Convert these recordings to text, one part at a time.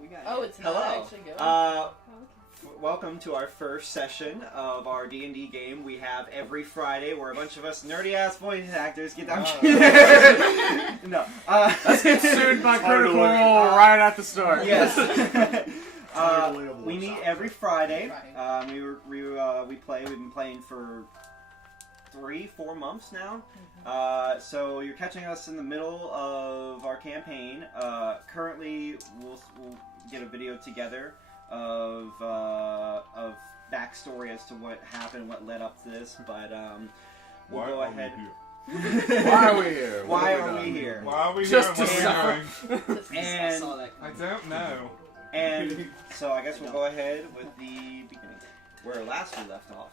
We got. Oh, it's Hello. not actually going. Welcome to our first session of our D&D game. We have every Friday where a bunch of us nerdy-ass voice actors get down. No. Let's get sued by Critical Role right at the start. Yes. We meet every Friday. We play. We've been playing for 3-4 months now. So you're catching us in the middle of our campaign. Currently, we'll get a video together of backstory as to what happened, what led up to this. But we'll go ahead. Why are we here? Why are we here? Why are we Just here? to suffer. And I don't know. And so I guess we'll go ahead with the beginning, where last we left off.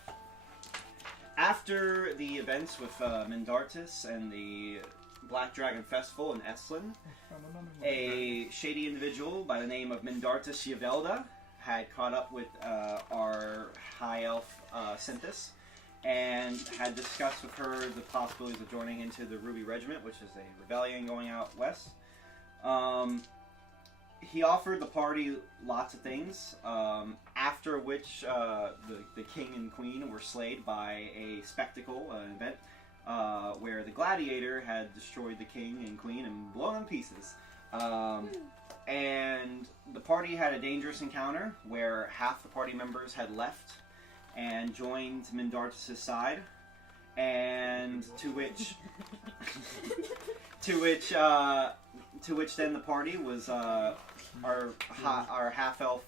After the events with Mendartis and the Black Dragon Festival in Estlin, a shady individual by the name of Mendartis Yvelda had caught up with our High Elf Synthis and had discussed with her the possibilities of joining into the Ruby Regiment, which is a rebellion going out west. He offered the party lots of things, after which the king and queen were slayed by a spectacle, an event, where the gladiator had destroyed the king and queen and blown them to pieces. And the party had a dangerous encounter where half the party members had left and joined Mendartis' side, and to which then the party was our half-elf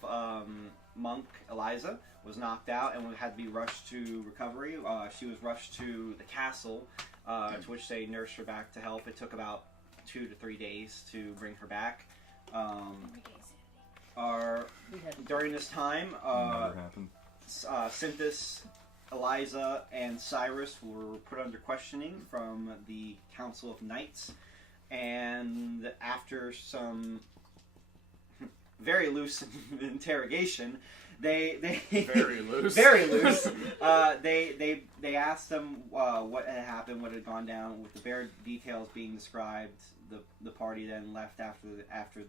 monk Eliza was knocked out and had to be rushed to recovery. She was rushed to the castle, to which they nursed her back to health. It took about 2 to 3 days to bring her back. During this time, Synthis, Eliza, and Cyrus were put under questioning from the Council of Knights, and after some very loose interrogation, they Very loose. very loose. They asked them what had happened, what had gone down, with the bare details being described. The party then left after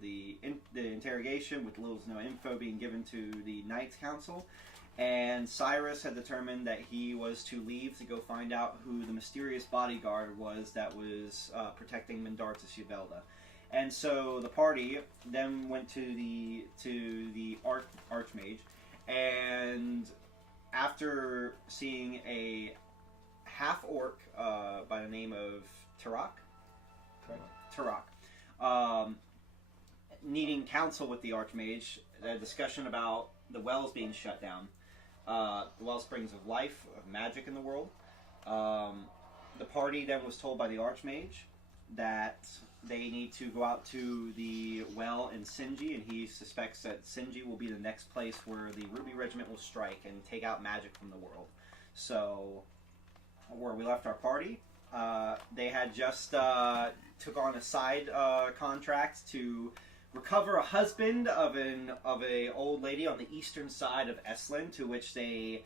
the interrogation, with little to no info being given to the Knights Council. And Cyrus had determined that he was to leave to go find out who the mysterious bodyguard was that was protecting Mendartis Yvelda. And so the party then went to the Archmage, and after seeing a half-orc by the name of Turok, needing counsel with the Archmage, a discussion about the wells being shut down, the wellsprings of life, of magic in the world. The party then was told by the Archmage that they need to go out to the well in Sinji, and he suspects that Sinji will be the next place where the Ruby Regiment will strike and take out magic from the world. So, where we left our party, they had just took on a side contract to recover a husband of a old lady on the eastern side of Estlin, to which they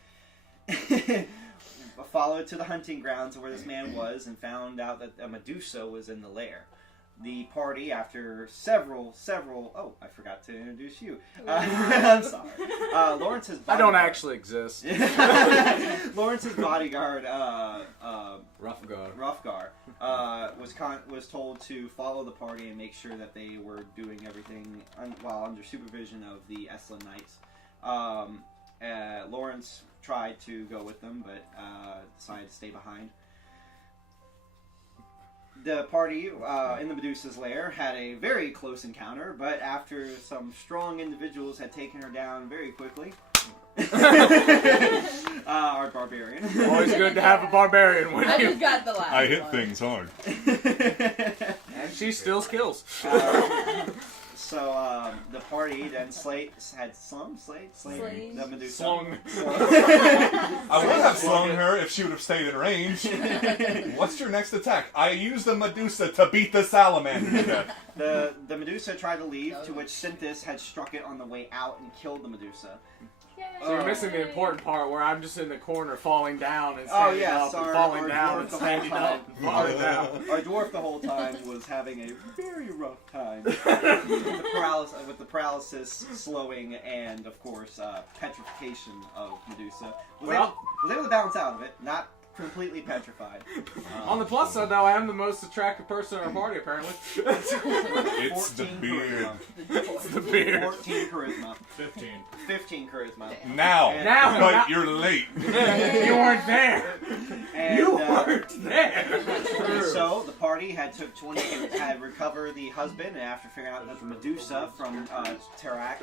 followed to the hunting grounds where this man was and found out that a Medusa was in the lair. The party, after several... Oh, I forgot to introduce you. I'm sorry. Lawrence's bodyguard... I don't actually exist. Lawrence's bodyguard, Roughgar, was told to follow the party and make sure that they were doing everything while under supervision of the Estlin Knights. Lawrence tried to go with them, but decided to stay behind. The party in the Medusa's lair had a very close encounter, but after some strong individuals had taken her down very quickly, our barbarian. Always good to have a barbarian with I you. just got the last I hit one. things hard. And she still kills. So the party then slayed the Medusa. Slung. I would have slung her if she would have stayed in range. What's your next attack? I use the Medusa to beat the salamander to death. The Medusa tried to leave, to which Synthis had struck it on the way out and killed the Medusa. So you're missing the important part where I'm just in the corner falling down and Oh, standing yeah, up sorry, and falling our down dwarf and the whole standing time. up and falling down. Our dwarf the whole time was having a very rough time with the paralysis, slowing, and of course petrification of Medusa. Was able to bounce out of it, not completely petrified. On the plus side, though, I am the most attractive person in our party, apparently. It's the 14 beard. charisma. It's the beard. 14 charisma. 15 charisma. Now, but now. you're late. You weren't there. And, You weren't there. So the party had recovered the husband, and after figuring out that the Medusa from Tarak,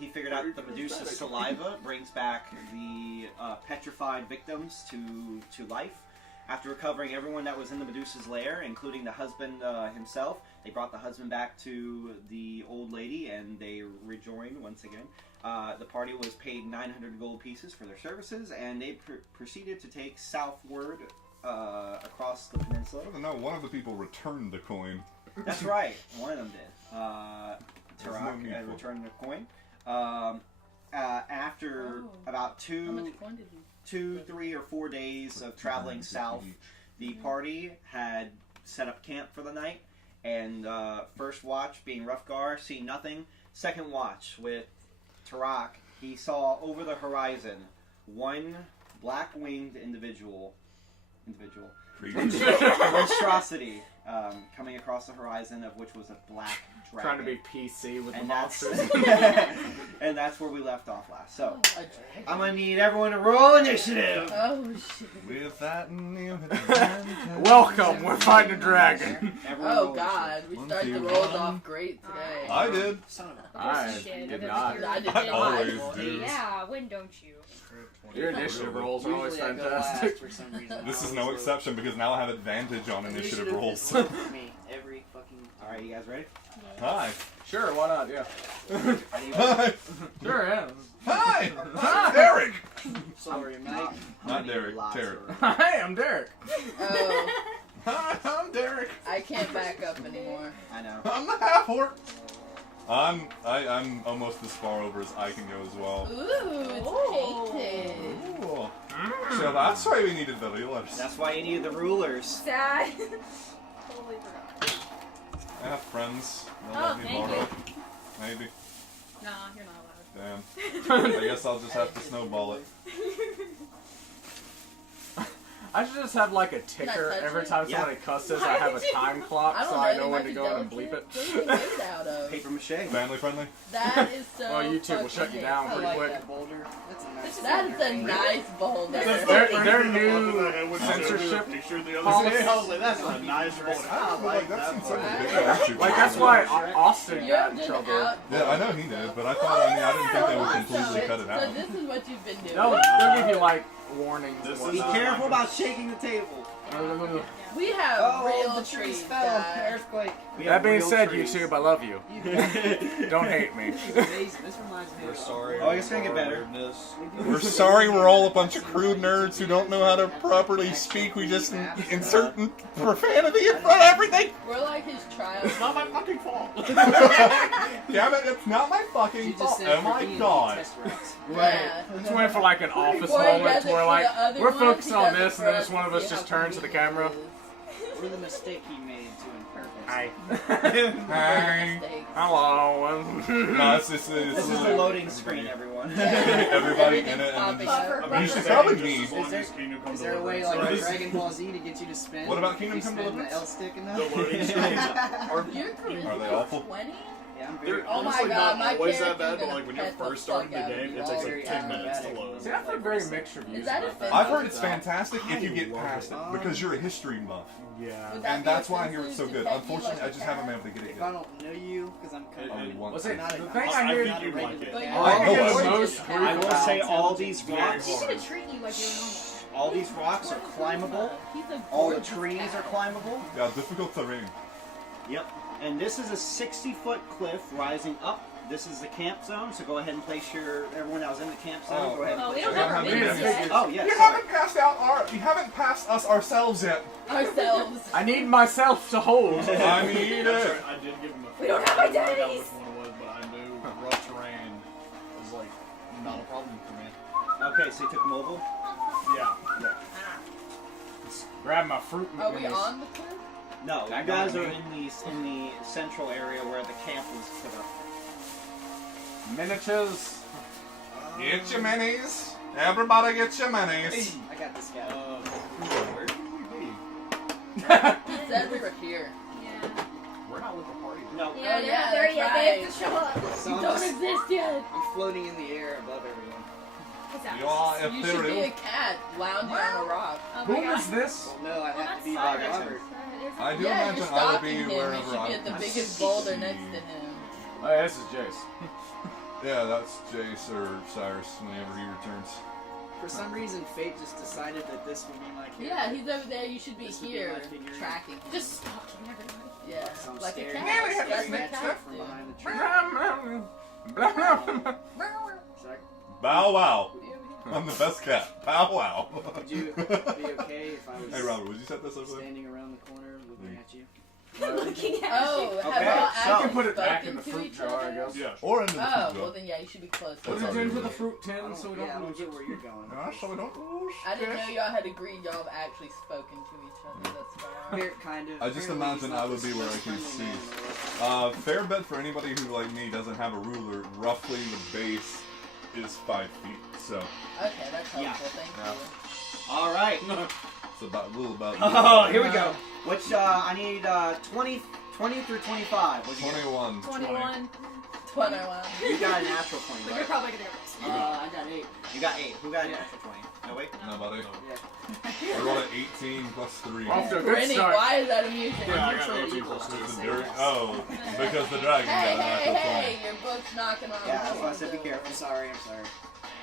he figured out that the Medusa's saliva brings back the petrified victims to life. After recovering everyone that was in the Medusa's lair, including the husband himself, they brought the husband back to the old lady, and they rejoined once again. The party was paid 900 gold pieces for their services, and they proceeded to take southward across the peninsula. No, one of the people returned the coin. That's right, one of them did. Tarak returned the coin. After about How much coin did you? 2, 3, or 4 days of traveling south, the party had set up camp for the night, and first watch, being Roughgar, seeing nothing. Second watch with Tarak, he saw over the horizon one black-winged individual, monstrosity, coming across the horizon, of which was a black dragon. Trying to be PC with the And that's, monsters. and that's where we left off last. So, I'm going to need everyone to roll initiative. Oh shit. With that new Welcome, we're fighting a dragon. Everyone Oh roll god, we started the rolls off great today. I did. Son of a I Shit, did I not. I did I not. always do. Yeah, when don't you? Your initiative rolls are always Usually I go fantastic. last for some reason. This is no exception because now I have advantage on initiative rolls. is with me every fucking time. Alright, you guys ready? Hi. Sure, why not? Yeah. Hi. Sure, yeah. Hi. Derek. Sorry, Mike. Not Derek. Derek. Hi, I'm Derek. Oh, Hi, I'm Derek. I can't back up anymore. I know. I'm the half orc. I'm almost as far over as I can go as well. Ooh, it's painted. Ooh. So that's why we needed the rulers. That's why you need the rulers. Sad. Totally forgot. I have friends. They'll Oh, let me thank borrow. you. Maybe. Nah, you're not allowed. Damn. I guess I'll just have to snowball it. I should just have like a Can I ticker touch every it? time Yeah. somebody cusses. Why I have a did you- time clock I don't so know. I they know might when to be go in and bleep delicate. it. What are you made out of? Paper mache. Family friendly? That is so. Well, YouTube will shut you fucking down I pretty like quick. that boulder. That's a nice. That is a nice boulder. Their new censorship policy. I was like, that's a nice boulder. I like that boulder. Like that's why Austin You got have in been trouble. out. Yeah, I know he did, but I thought, I didn't think they would completely cut it So out. this is what you've been doing. They'll give you like warnings. and This is Be whatnot. careful about shaking the table. We have real the trees trees, fell. guys. Earthquake. We That have being real said, trees. YouTube, I love you. Don't hate me. This reminds me of Sorry. Oh, it's gonna get better. We're sorry we're all a bunch of crude nerds who don't know how to properly speak. We just insert profanity in front of everything. We're like his child. It's not my fucking fault. Damn it, it's not my fucking You just fault. said Oh my D&D god. test routes. Yeah. Just went for like an office Or he moment does it where for like the other we're ones, focused he on does it this, for and then us just one of to us see just how turns to the convenient camera. it is. Or the mistake he made to on purpose. Hi. Hey. Hi. Hello. No, it's This is the loading screen, everyone. everybody in it. Everything's And popping you up. should probably be. Is there a way like in Dragon Ball Z to get you to spin? What about Kingdom If you Come spin Deliverance? the L stick enough? The loading screens Your career Are they awful? 20? Yeah, I'm They're very. Oh my honestly God, not my always that character's bad, but gonna like when you're pet the first starting the fuck out of game, you. it takes Very like 10 minutes to acrobatic. load. See, I've heard very mixed reviews. Is that about offensive? I've heard it's fantastic if you get past it because you're a history buff, Yeah. Would that and be that's why I hear it's so offensive good. to pet you Unfortunately, like I just a haven't cat? been able to get it If I yet. don't know you, because I'm kind It- of. I want Was to. it Not the a- thing I I hear? think you'd like it. But I you're know gorgeous it's most cat. weird I will say all these Very rocks, He's hard. gonna treat you like you're normal. all these rocks are climbable. He's a All the gorgeous trees cat. are climbable. Yeah, difficult terrain. Yep. And this is a 60-foot cliff rising up. This is the camp zone, so go ahead and place everyone that was in the camp zone. Oh. Go ahead and Oh, we place don't your- have our minutes yet. Oh, yes. You sorry. haven't passed us ourselves yet. Ourselves. I need myself to hold. I need That's it. right, I did give him a We don't have I forgot identities. which one it was, but I knew rough terrain is like not a problem Okay, so you took mobile. Yeah. Grab my fruit. Are we minis. on the cliff? No, Back you guys on are me. in the central area where the camp was put up. Miniatures. Get your minis. Everybody get your minis. I got this guy. Where do we be? He said we were here. Yeah. We're not with the party. No. Yeah, Oh, they're yeah, not there that's yet. They have to show up. So You I'm don't just- exist yet. I'm floating in the air above everyone. What's that? You are You should be a ethereal. cat lounging on a rock. Oh Who my God. is this? Well, no, I Well, have to be that's like fine. Robert. I do Yeah, imagine you're I would stalking be him. You wherever should be I at the I biggest see. boulder next to him. Oh, yeah, this is Jace. Yeah, that's Jace or Cyrus whenever he returns. For some reason, fate just decided that this would be my character. Yeah, he's over there. You should be This would be here, my figurine. tracking him. Just stalking everyone. Yeah, So I'm like a staring cat. at this That's what statue cats from do. behind the tree. Should I- Bow wow. I'm the best cat. Bow wow. Would you be okay if I was Hey Robert, would you set this over there? standing around the corner looking at you? Looking at Oh, have Okay, y'all so- I actually can put it back in spoken the to fruit each jar, I other? guess. Yeah. Or into the Oh, food well jar. then yeah, you should be close. Put That's it into already the good. fruit I tin don't, so we yeah, I don't don't lose get it. where you're going. Gosh, so we don't lose I didn't know fish. y'all had agreed y'all have actually spoken to each other. That's fine. Here, kind of. I just Apparently imagine he's not I would the be where I most can friendly man see. in the world. Fair bet for anybody who, like me, doesn't have a ruler, roughly the base is 5 feet. So Okay, that's helpful. Yeah. Thank Yeah. you. All right. it's about a little about. Oh, here we go. Which I need 20 through 25. What'd you get? 21. 21. 21. You got a natural 20, But you're right? probably gonna go. I got 8. You got 8. Who got a natural 20? No, wait. No, buddy. Yeah. I rolled an 18 plus 3. Off to a good Brittany, start. why is that amusing? Yeah, I got Neutral 18 equals plus to the The same dirt? guess. Oh, because the dragon got Hey, a hey, natural 20. hey! Your book's knocking on Yeah, the that's why I said be window. careful. I'm sorry.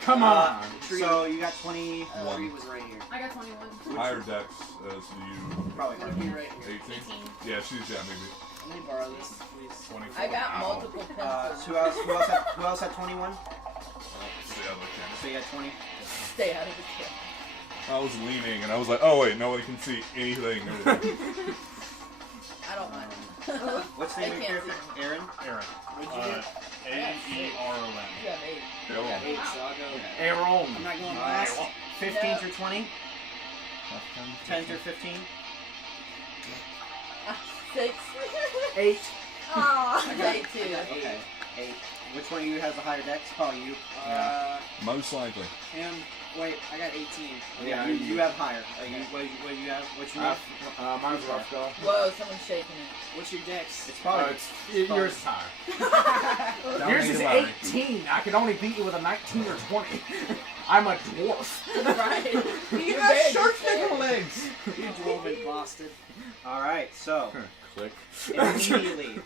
Come on. So you got 20. The tree was right here. I got 21. Higher dex as you. Probably It'll be right here. 18? 18. Yeah, she's, yeah, maybe. Let me borrow this, please. 24. I got Ow. multiple pencils. Who else had 21? It's the other camera. So you had 20. Stay out of the camera. I was leaning and I was like, oh wait, nobody can see anything over there. I don't mind. What's the I name of your can't character? see. Aaron? Aaron. What'd you get? A-E-R-O-N. You got 8. I got 8, so I'll go. Aaron. I'm not going Alright. last. 15 No. through 20? 10 through 15? 6. 8. Aw. I got 8 too. Okay. 8. Which one of you has the higher dex? Probably you. Most likely. Him. Wait, I got 18. Yeah, you have higher. What do you have? Which one? Mine's rough though. Whoa, someone's shaking it. What's your dex? It's probably. Yours is higher. Yours is 18. I can only beat you with a 19 or 20. I'm a dwarf. Right. You You're got very shark distinct. finner legs! You dwarven bastard. Alright, so. Click. Immediately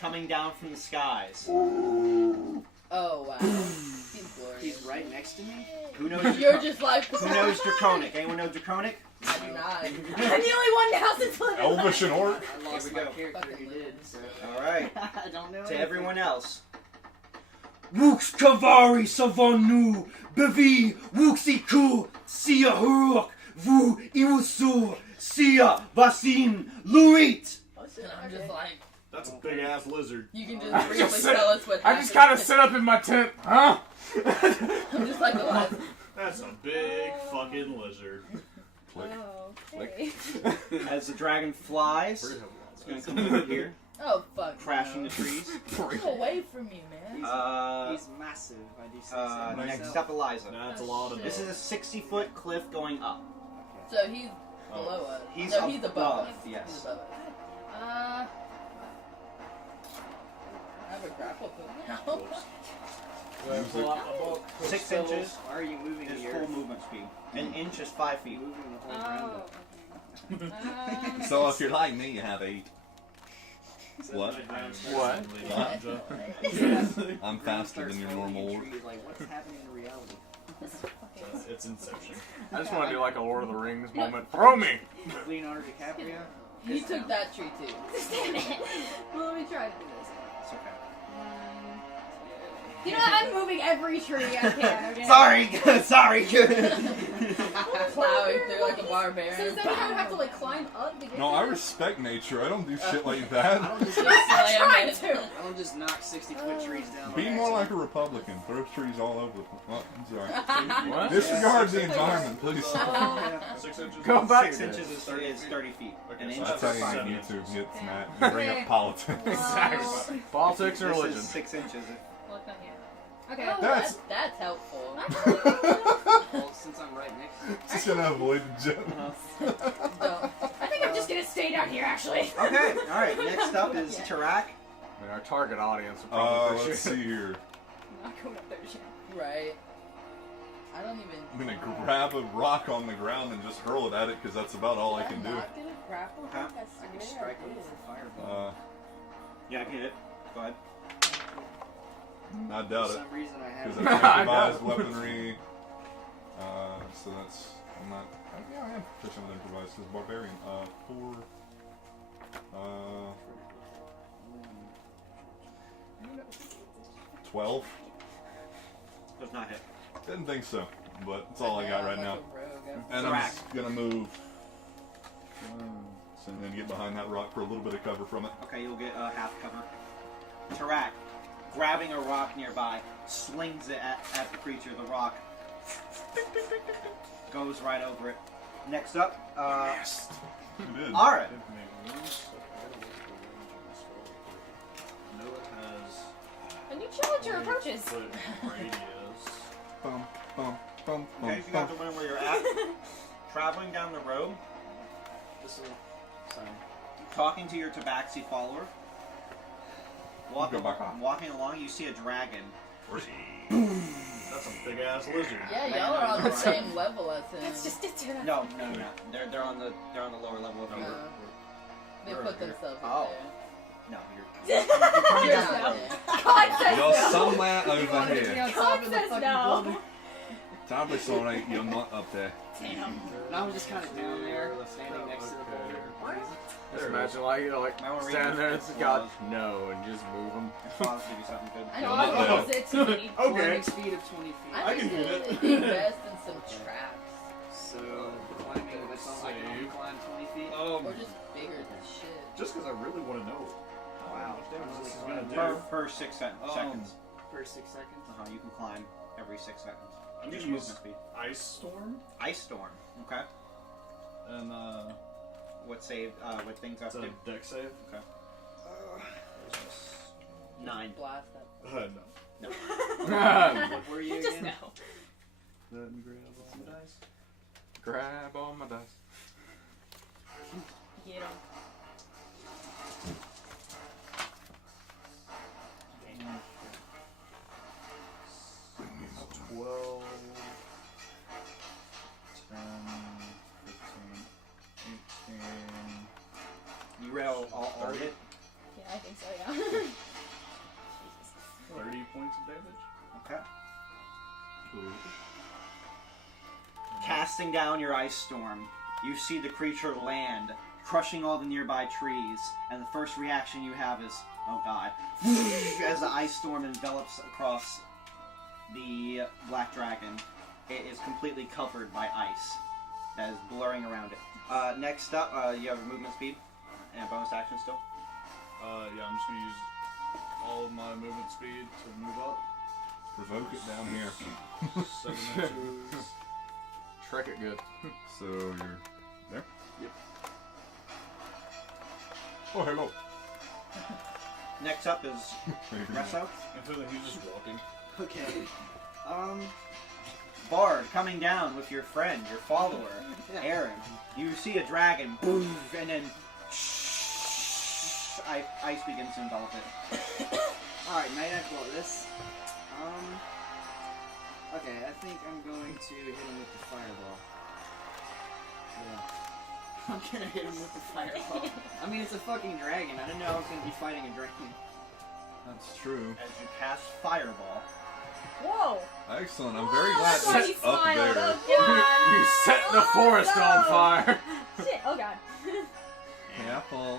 coming down from the skies. Oh, wow. He's glorious. He's right next to me? Who knows? You're just like, Who knows Draconic? Anyone know Draconic? I do not. I'm the only one now since living. Elvish and orc? I lost Here we my go. character Fucking who did, so. Alright. I don't know. To everyone else. Wooks Kavari Savanu, Bevi, Wooksiku, Sia Huruk, Vu Iwusu, Sia Vasin, Luit. And I'm just like, That's a big ass lizard. you can just briefly tell us what I happened. just kind of sit up in my tent, huh? I'm just like, what? That's a big fucking lizard. Click. Oh, okay. As the dragon flies, it's going to come over here, Oh, fuck. crashing no. the trees. Get away from me, man. He's massive, I do say so Next myself. up, Eliza. That's a lot of This is a 60-foot cliff going up. So he's below us. He's no, he's above above, us. yes. He's above us. I have a grapple hook now. 6 inches Why are you moving is the full earth? movement speed. An inch is 5 feet. Moving the whole ground Oh, up. okay. So if you're like me, you have 8. What? What? I'm faster than your normal orc. Like, what's happening in reality? It's Inception. I just want to do like a Lord of the Rings moment. Throw me! Leonardo DiCaprio? He took that tree too. Damn it. Well, let me try to do this. It's okay. 1, 2. You know what? I'm moving every tree I can. Okay? Sorry, sorry. Plowing through like a barbarian. So does that mean I would have to like climb up to get No, to I it? respect nature. I don't do shit like I that. don't just Just I'm slam trying it. to. I don't just knock 60-foot trees down. Be by more like accident. a Republican. Throw trees all over the place. Oh, I'm sorry. What? Disregard the environment, please. 6 inches. Go back. 6 inches is 30 feet. Okay, An so inch That's is how you 5 get inches. YouTube hits, Matt. You bring up politics. Exactly. Politics or This religion. is 6 inches. Look on here. Okay. Oh, That's- that's helpful. Well, since I'm right next to you. Just gonna avoid the joke. Don't. I think I'm just gonna stay down here actually. Okay, alright, next up is Yeah. Tarak. And our target audience would probably Let's appreciate see here. I'm not going up there yet. Right. I don't even. I'm gonna grab a rock on the ground and just hurl it at it because that's about all I can do. I'm not gonna grapple. Huh? I can strike him with a fireball. Yeah, I can hit it. Go ahead. I For doubt it. some reason I Because have. I I improvised know. weaponry. So that's. I'm not. Yeah, I am proficient with improvised as barbarian. 4. 12. Does not hit. Didn't think so, but that's all I got right now. Rogue. And I'm just gonna move. And then get behind that rock for a little bit of cover from it. Okay, you'll get half cover. Tarak, grabbing a rock nearby, slings it at the creature. The rock goes right over it. Next up, You did. Ara. Noah has And you challenge your approaches. 20-foot radius. Bum, bum, bum, bum, Okay, so you got to learn where you're at. Traveling down the road, This is. Sorry. talking to your Tabaxi follower. Go back on. Walking along, you see a dragon. That's a big ass lizard. Yeah, y'all are on the same level as him. That's just it. No. They're on the lower level of you. They put themselves Oh. up No, there. you're coming You're down. not there. God says You're no. somewhere You over wanted to be here. on top God of the says fucking no. building. Terribly sorry, you're not up there. Damn. And I was just kind of down there, standing next to the boulder. Just imagine like you're like I wanna read standing there and this it's God clause. no and just move them. Claws give you something good. I Yeah, know. I'm not God gives it to me. Okay. Climbing speed of 20 feet. I can think do that. invest in some traps. So, climbing, that's all I can only climb 20 feet. Or just bigger than shit. Just because I really want to know Wow. how much damage this is going to do. Per 6 seconds. For 6 seconds. You can climb every 6 seconds. I'm Just going to use movement speed. Ice Storm. Ice storm. Okay. And What save? What things have it's to a do? deck save. Okay. 9. Blast that. No. What were you Just again? no. Then grab all the dice. Grab all my dice. Get him. It's 12, 10, 15, 18, You read all of it? Yeah, I think so. Yeah. Jesus. 30 points of damage. Okay. Casting down your ice storm, you see the creature land, crushing all the nearby trees, and the first reaction you have is, oh god, as the ice storm envelops across the black dragon. It is completely covered by ice that is blurring around it. Next up, you have a movement speed and a bonus action still. Yeah, I'm just going to use all of my movement speed to move up. Provoke it down here. 7 inches. Trick it good. So you're there? Yep. Oh, hello. Next up is Resso. I feel like he's just walking. Okay. Bard coming down with your friend, your follower, Aaron. You see a dragon, boom, and then ice begins to envelop it. Alright, might I blow this? Okay, I think I'm going to hit him with the fireball. Yeah. I'm gonna hit him with the fireball. I mean, it's a fucking dragon. I didn't know I was gonna be fighting a dragon. That's true. As you cast Fireball. Whoa. Excellent. I'm very glad That's why he it's up smiled. there. Oh, You set the forest no. on fire. Shit. Oh god. Careful.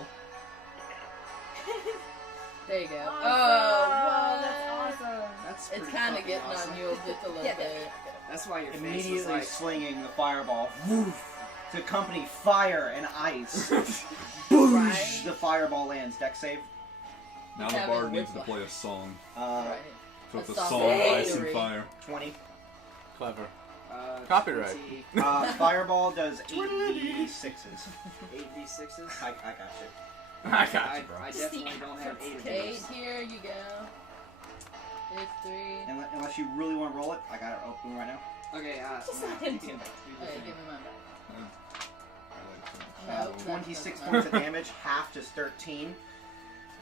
There you go. Awesome. Oh, Whoa, what? that's awesome. That's It's pretty kind of fucking getting awesome. on you just a little Yeah, bit. yeah. That's why your face was immediately like... slinging the fireball woof, to accompany fire and ice. Right. The fireball lands. Deck save. Now the bard needs to play a song. Right. So it's a A song song, of ice and victory. fire. 20. Clever. Copyright. Fireball does 8d6s. 8d6s? I got you. I got you, bro. I definitely don't have 8 of 8 those. here, you go. It's 3. Unless you really want to roll it, I got it open right now. Okay, Just nah, let him you do can it. do the Okay, thing. give me my back. I like to- No, 26 points of damage, half to 13.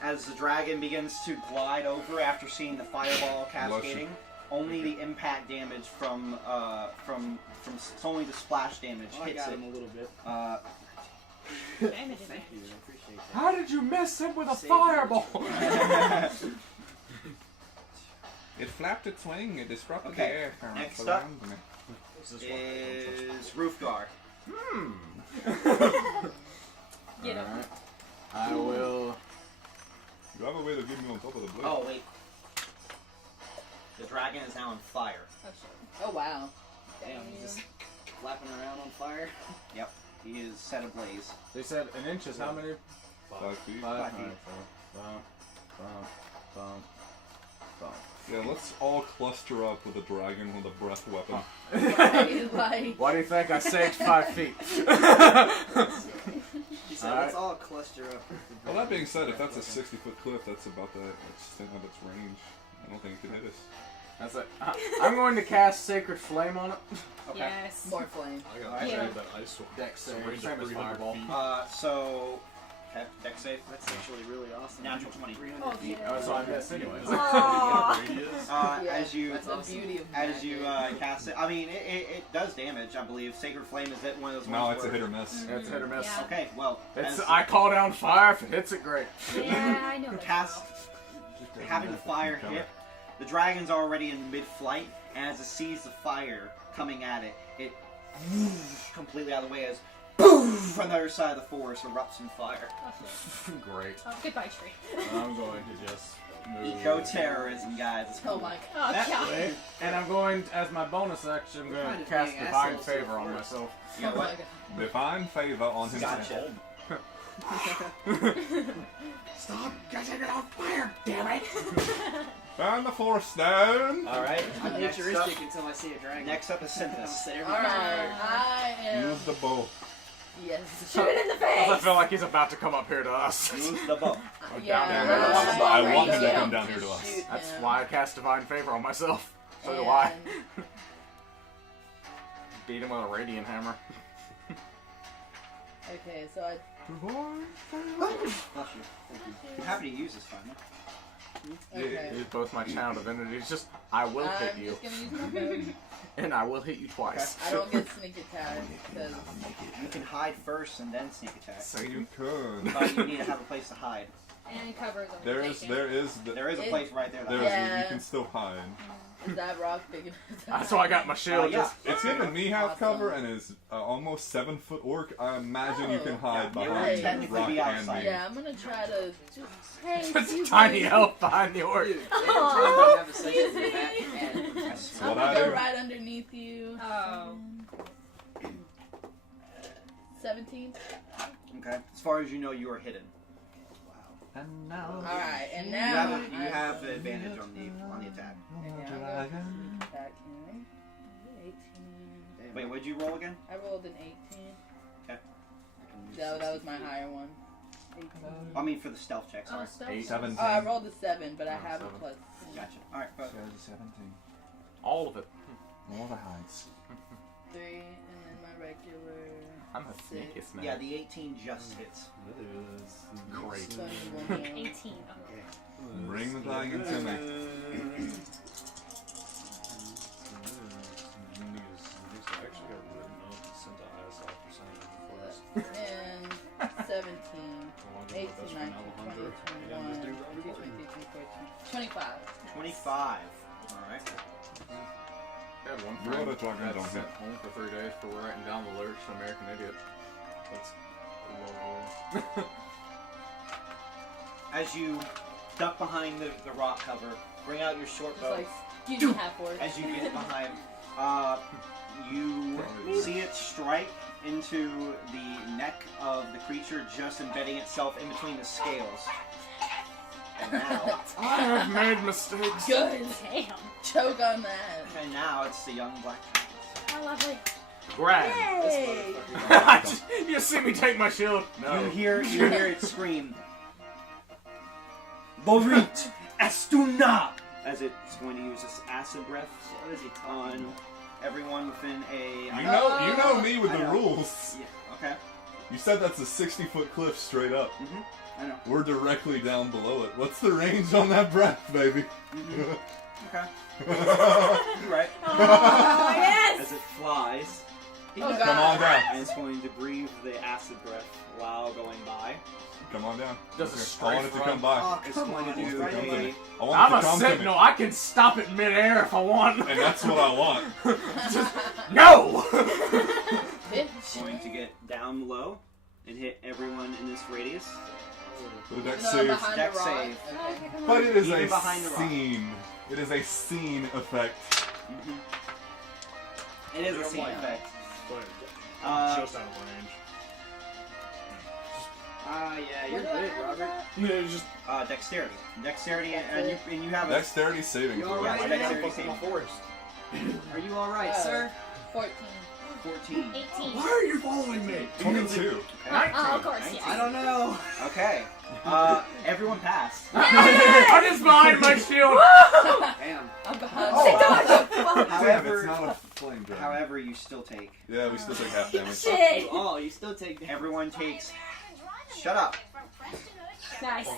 As the dragon begins to glide over after seeing the fireball cascading, only the impact damage from it's only the splash damage Oh, I hits got it. him a little bit. Damage in Thank you, I appreciate that. How did you miss him with a Save fireball? It flapped its wing, it disrupted Okay, the air currents next up. around me. is Roofgar. Get him. Alright. I will. You have a way to get me on top of the blade. Oh wait, the dragon is now on fire. Oh shit. Oh, wow. Damn, he's just flapping around on fire. Yep, he is set ablaze. They said an inch is how many? 5 feet. 5 feet. Yeah, let's all cluster up with a dragon with a breath weapon. Right, like... Why do you think I saved 5 feet? He said, Alright. let's all cluster up. Well, that being said, if that's a 60-foot cliff, that's about the extent of its range. I don't think it can hit us. That's it. I'm going to cast Sacred Flame on it. Okay. Yes. More flame. I got Alright. saved that ice one. Dex save, Range of same as 300 fireball. feet. So, okay, deck save. That's actually really awesome. Natural 20. 300 Oh, feet. yeah. Oh, so I missed anyways. Aw. Radius. Yeah, As you that's the beauty of as you magic. cast it, I mean, it does damage. I believe Sacred Flame is it one of those No, ones it's a where- hit or miss. Yeah, it's hit or miss. Yeah. Okay, well, It's, as I call down fire. If it hits it, great. Yeah, I know. cast having the fire hit, the dragon's already in mid-flight, and as it sees the fire coming at it, it completely out of the way as from the other side of the forest erupts in fire. Oh, shit. Great. Oh, goodbye, tree. I'm going to just move. Go terrorism, guys. It's Oh cool. my Oh, That- God. And I'm going, as my bonus action, I'm going Kind to of cast being Divine assholes Favor so on far. myself. You know Oh what? my god. Divine favor on himself. Gotcha. Stop getting it on fire, damn it! Burn the forest down! Alright, I'm next up, futuristic until I see a dragon. next up is I'll Synthus. set Alright, everybody I am... Use the bow. Yes. Shoot it in the Because I face. feel like he's about to come up here to us. Use the bow. Yeah, down there. I want him to yeah. come down here to us. Shoot That's him. why I cast Divine Favor on myself. So do I. And- Beat him with a Radiant Hammer. Okay, so I... Bless you. Thank you. I'm happy to use this time. Okay. Use both my channel divinities. Just, I will hit I'm you. just gonna use my bow. And I will hit you twice. I don't get sneak attack, because... You can hide first and then sneak attack. So you could. But you need to have a place to hide. And cover the There is There is a place right there. there's Yeah. you can still hide. Is that rock big enough? That's why I got my shield. yeah. Just, It's giving me half Awesome. cover and is almost 7-foot orc. I imagine you can hide Yeah, it would behind technically rock be and outside. me. Yeah, I'm gonna try to just... Hey, it's excuse a tiny me. elf behind the orc. Dude, every Aw. time I have a section in the back and That's I'm what gonna I go do. right underneath you. Oh. 17. Okay. As far as you know, you are hidden. And now Alright, and You now... have, you have the advantage on the attack. Attack. 18. Wait, what'd you roll again? I rolled an 18. Okay. That was my higher one. 18. I mean, for the stealth check. Sorry. Oh, still. 17. Oh, I rolled a 7, but I Oh, have a 7. plus. Gotcha. All right, but 17. All of it. All the hides. 3, and then my regular. I'm a sneakiest man. yeah, the 18 just hits. Great. 21 here. 18. Okay. Bring the dragon to me. Actually got written up and sent to IS after signing the forest. And 17. Along with my 18, best 19, friend 20, Alejandro. 21, And this dude right 22, before me. 23, 24, 25. 25. All right. I had one Roll friend the dragon got down sent here. home for 3 days for writing down the lyrics to American Idiot. That's lovely. As you duck behind the rock cover, bring out your short Just bow. like, excuse me, half word. As you get behind, you see it strike into the neck of the creature, just embedding itself in between the scales. And now, I have made mistakes. Good. Damn. Choke on that. and now it's the young black cat. How lovely. Grab. Yay! You see me take my shield? No. You hear it scream Borit Astuna. as it's going to use this acid breath on everyone within a. You know me with I the know. rules. Yeah. Okay. You said that's a 60-foot cliff straight up. I know. We're directly down below it. What's the range on that breath, baby? Okay. You're right. Oh, yes! As it flies, Oh god. Come on down. and it's going to breathe the acid breath while going by. Come on down. Does a Okay, I strafe want it to run? come by. Oh, It's come going on. to do Come to me. a. I want I'm it a to come to me. sentinel. I can stop it midair if I want. And that's what I want. No! Bitch. Going to get down low and hit everyone in this radius. The deck No, saves. behind Deck the rock. save. Okay. Okay, come But on. it is Even a behind the rock. scene. It is a scene effect. It is a scene effect. But Uh, just out of range. Yeah, you're Where do I good, add Robert. that? Yeah, it's just Dexterity. Dexterity, and you have a. Dexterity saving You throw. alright? Yeah, dexterity fucking saving. forest. Are you alright, Oh. sir? 14. 14. 18. Why are you following me? 22. Oh, of course, yes. I don't know. Okay. Everyone passed. I'm just behind my shield. Damn. I'm behind. Oh. Damn, However, it's not a flame dragon. however, you still take. Yeah, we still take half damage. Shit. You still take damage. Everyone takes. Shut up. Nice.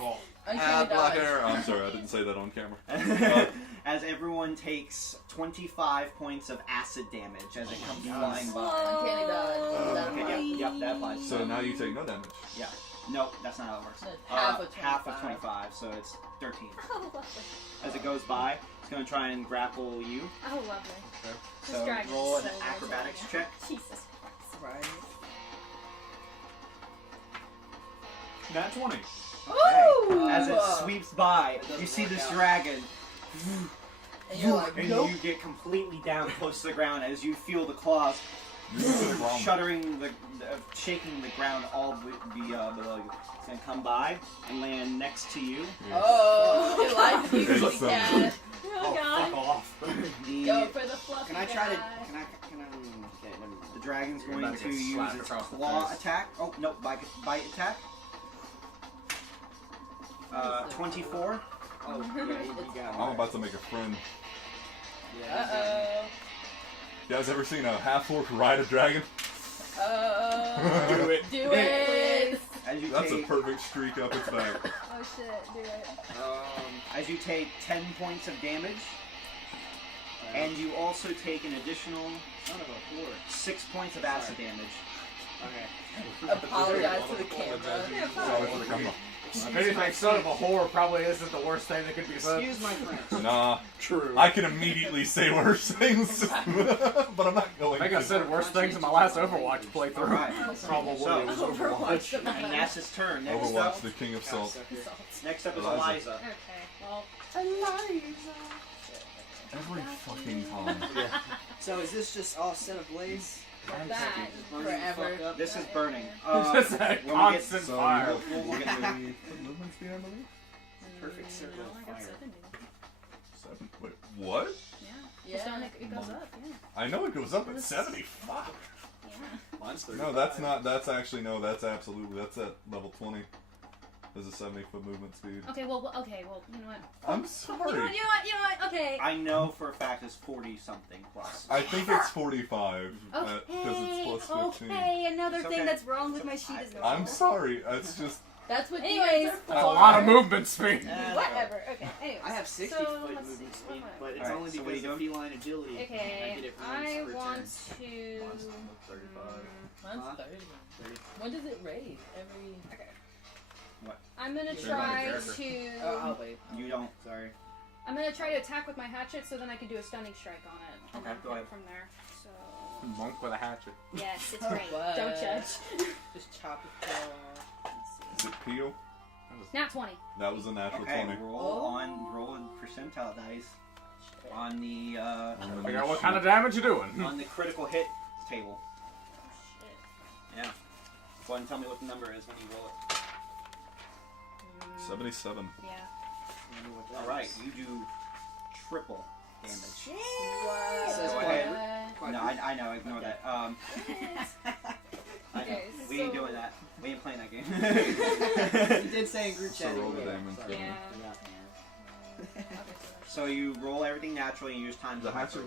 Uncanny dodge. hair. Oh, I'm sorry, I didn't say that on camera. As everyone takes 25 points of acid damage as it comes flying by. Uncanny dodge. Okay, yep, that applies. So now you take no damage. Yeah. Nope, that's not how it works. Half of 25. 25, so it's 13. Oh, lovely. As it goes by, it's going to try and grapple you. Oh, lovely. This So dragon roll is an so acrobatics nice. check. Jesus Christ. Right. Nat 20. Ooh! As it sweeps by, you see this dragon, And you're like, and nope. you get completely down close to the ground as you feel the claws Wrong. shuddering, shaking the ground all below you. It's gonna come by and land next to you. Oh, you like you, It's kitty so cat. Oh, God. Fuck off. Go for the fluffy Can I try to? guy. Can I? Okay, never mind. The dragon's You're going about to to get use slapped its across the claw face. attack. Oh no, bite attack. 24. Oh, yeah, you got I'm about to make a friend. Uh-oh. You guys ever seen a half-orc ride a dragon? Uh-oh. Do it. Do it. As you That's a take, perfect streak up its back. Oh, shit. Do it. as you take 10 points of damage, and you also take an additional Son of a whore. 6 points of acid damage. Okay. Apologize to the camera. Sorry for the camera. If anything, son of a whore probably isn't the worst thing that could be said. Excuse my French. Nah, True. I can immediately say worse things, but I'm not going I think I to. said worse things in my last Overwatch playthrough. Alright. Probably So- it was Overwatch. Overwatch. And that's his turn. Next Overwatch, up, the king of salt. next up is Eliza. Eliza. Okay, well, Every fucking time. So is this just all set ablaze? That Burning the forever. fuck up? This is burning. Just a when we get- constant So fire. we'll get the movement speed, I believe? Perfect circle no, of I got fire. 70. 7. Wait, what? Yeah. Yeah. Just it goes up, yeah. I know it goes up at 70. Fuck. Yeah. Mine's 35. No, that's not. That's actually no. That's absolutely. That's at level 20. There's a 70-foot movement speed. Okay, well, you know what? I'm sorry. You know what? Okay. I know for a fact it's 40 something plus. I think it's 45 because Okay, it's plus 15. okay, another It's thing okay. that's wrong with my sheet is normal. I'm sorry. It's just. That's what Anyways, you guys That's a lot of movement speed. Whatever, okay, anyways. I have 60 so, foot let's movement see, speed, what but it's Alright, only so what are because you of feline agility. and I Okay, get it I once per want turn. to... Mine's 35. Mine's Huh? 30. When does it raise? Every. I'm gonna You're try not a to... Oh, I'll wait. You don't. Sorry. I'm gonna try to attack with my hatchet so then I can do a stunning strike on it. And Okay, then go hit ahead. from there. So... Monk with a hatchet. Yes, it's Oh, great. what? Don't judge. Just chop it off. Is it peel? Nat 20. That was a natural Okay, 20. roll a percentile dice on the Figure out what kind of damage you're doing. on the critical hit table. Shit. Yeah. Go ahead and tell me what the number is when you roll it. 77. Yeah. All right, you do triple damage. Says Go quite- ahead. quite- No, I know. Ignore that. I know. Okay, We ain't so- doing that. We ain't playing that game. You did say in group So chat. roll you the would. damage. Sorry. Yeah. Yeah. Okay, So you roll everything naturally and you use time The to hatchet.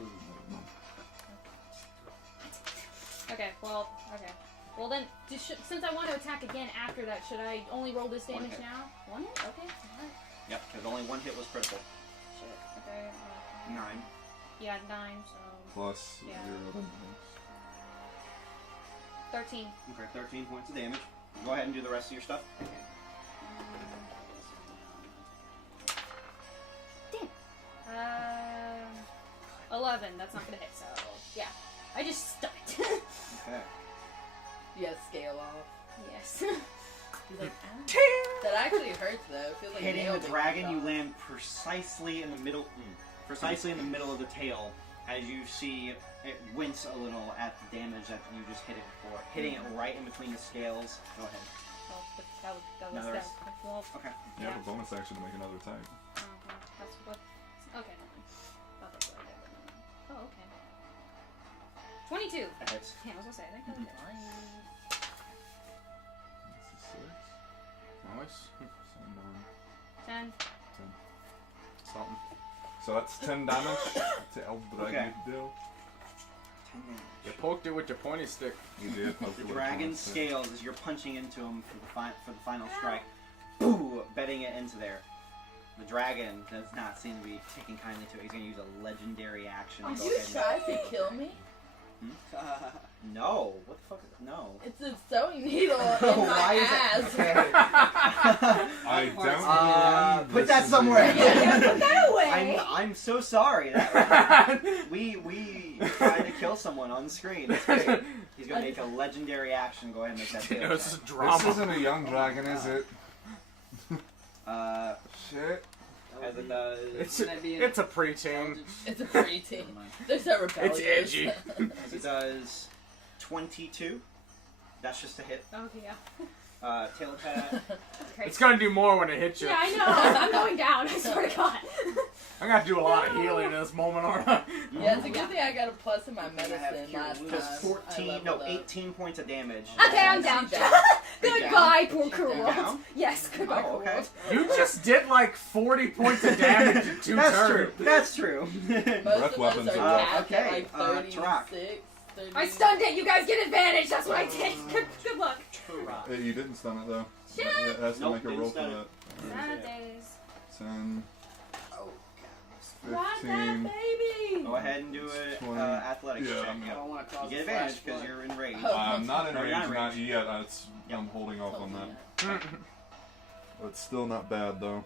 okay, well, okay. Well then, since I want to attack again after that, should I only roll this One damage hit. now? One hit? Okay. Alright. Yep, because only one hit was critical. Shit. Okay. 9. Yeah, 9, so... Plus Yeah. 0. 13. Okay, 13 points of damage. Go ahead and do the rest of your stuff. Damn. 11. That's not gonna hit, so... Yeah. I just stun it. Okay. Yeah, scale off. yes. He's like, ow. That actually hurts though. It feels like Hitting nail the being dragon, cut you off. land precisely in the middle. Precisely in the middle of the tail, as you see it wince a little at the damage that you just hit it for. Hitting it right in between the scales. Go ahead. Well, but that was Another- that. Well, Okay. You have a bonus action to make another attack. that's what... Okay, never mind. Thought that's what I did, but never mind. Oh, okay. 22. That hits. Yeah, I was gonna say, I think that was it. Nice. 10. Something. So that's 10 damage to El Okay. Dragon. You poked it with your pointy stick. You did. The dragon scales as you're punching into him for the final strike. Boo! Betting it into there. The dragon does not seem to be taking kindly to it. He's going to use a legendary action. to Did go you ahead try to kill me? and- No. What the fuck? No. It's a sewing needle in Why my is ass. that? I don't believe Put that this is somewhere. a- Yeah, put that away! I'm so sorry. We tried to kill someone on the screen. It's great. He's gonna make a legendary action. Go ahead and make that You tail know, this is attack. drama. This isn't a young dragon, is it? Shit. As it does. It's a preteen. It's a pretty team. They're so rebellious. It's edgy. As it does 22. That's just a hit. Okay, yeah. Tail attack. Great. It's gonna do more when it hits you. Yeah, I know. I'm going down. I swear to God. I'm gonna do a lot of healing in this moment, aren't I? Yeah, it's a good thing I got a plus in my I have medicine cure last wounds. time. 14, no, 18 points of damage. Okay, I'm down. down. Goodbye, poor cruel Down? world. Yes, goodbye, Oh, cruel okay. world. You just did like 40 points of damage in 2 That's turns. true. That's true. Most Breath of us weapons are are capped okay, at like Tarak. 36, 30. I stunned it. You guys get advantage. That's what I did. Good luck. Hey, you didn't stun it though. Shit. Yeah, it has to Nope, make a didn't roll for stun that. Sad days. 10, Ride that 15. baby. Go ahead and do an 20. athletics Yeah, check. I'm I Yep. don't want to cause You get a flash advantage because flood. you're in range. I'm not in No, range, you're not in not range. yet. I'm Yep. holding off on that. Mm. But still not bad though.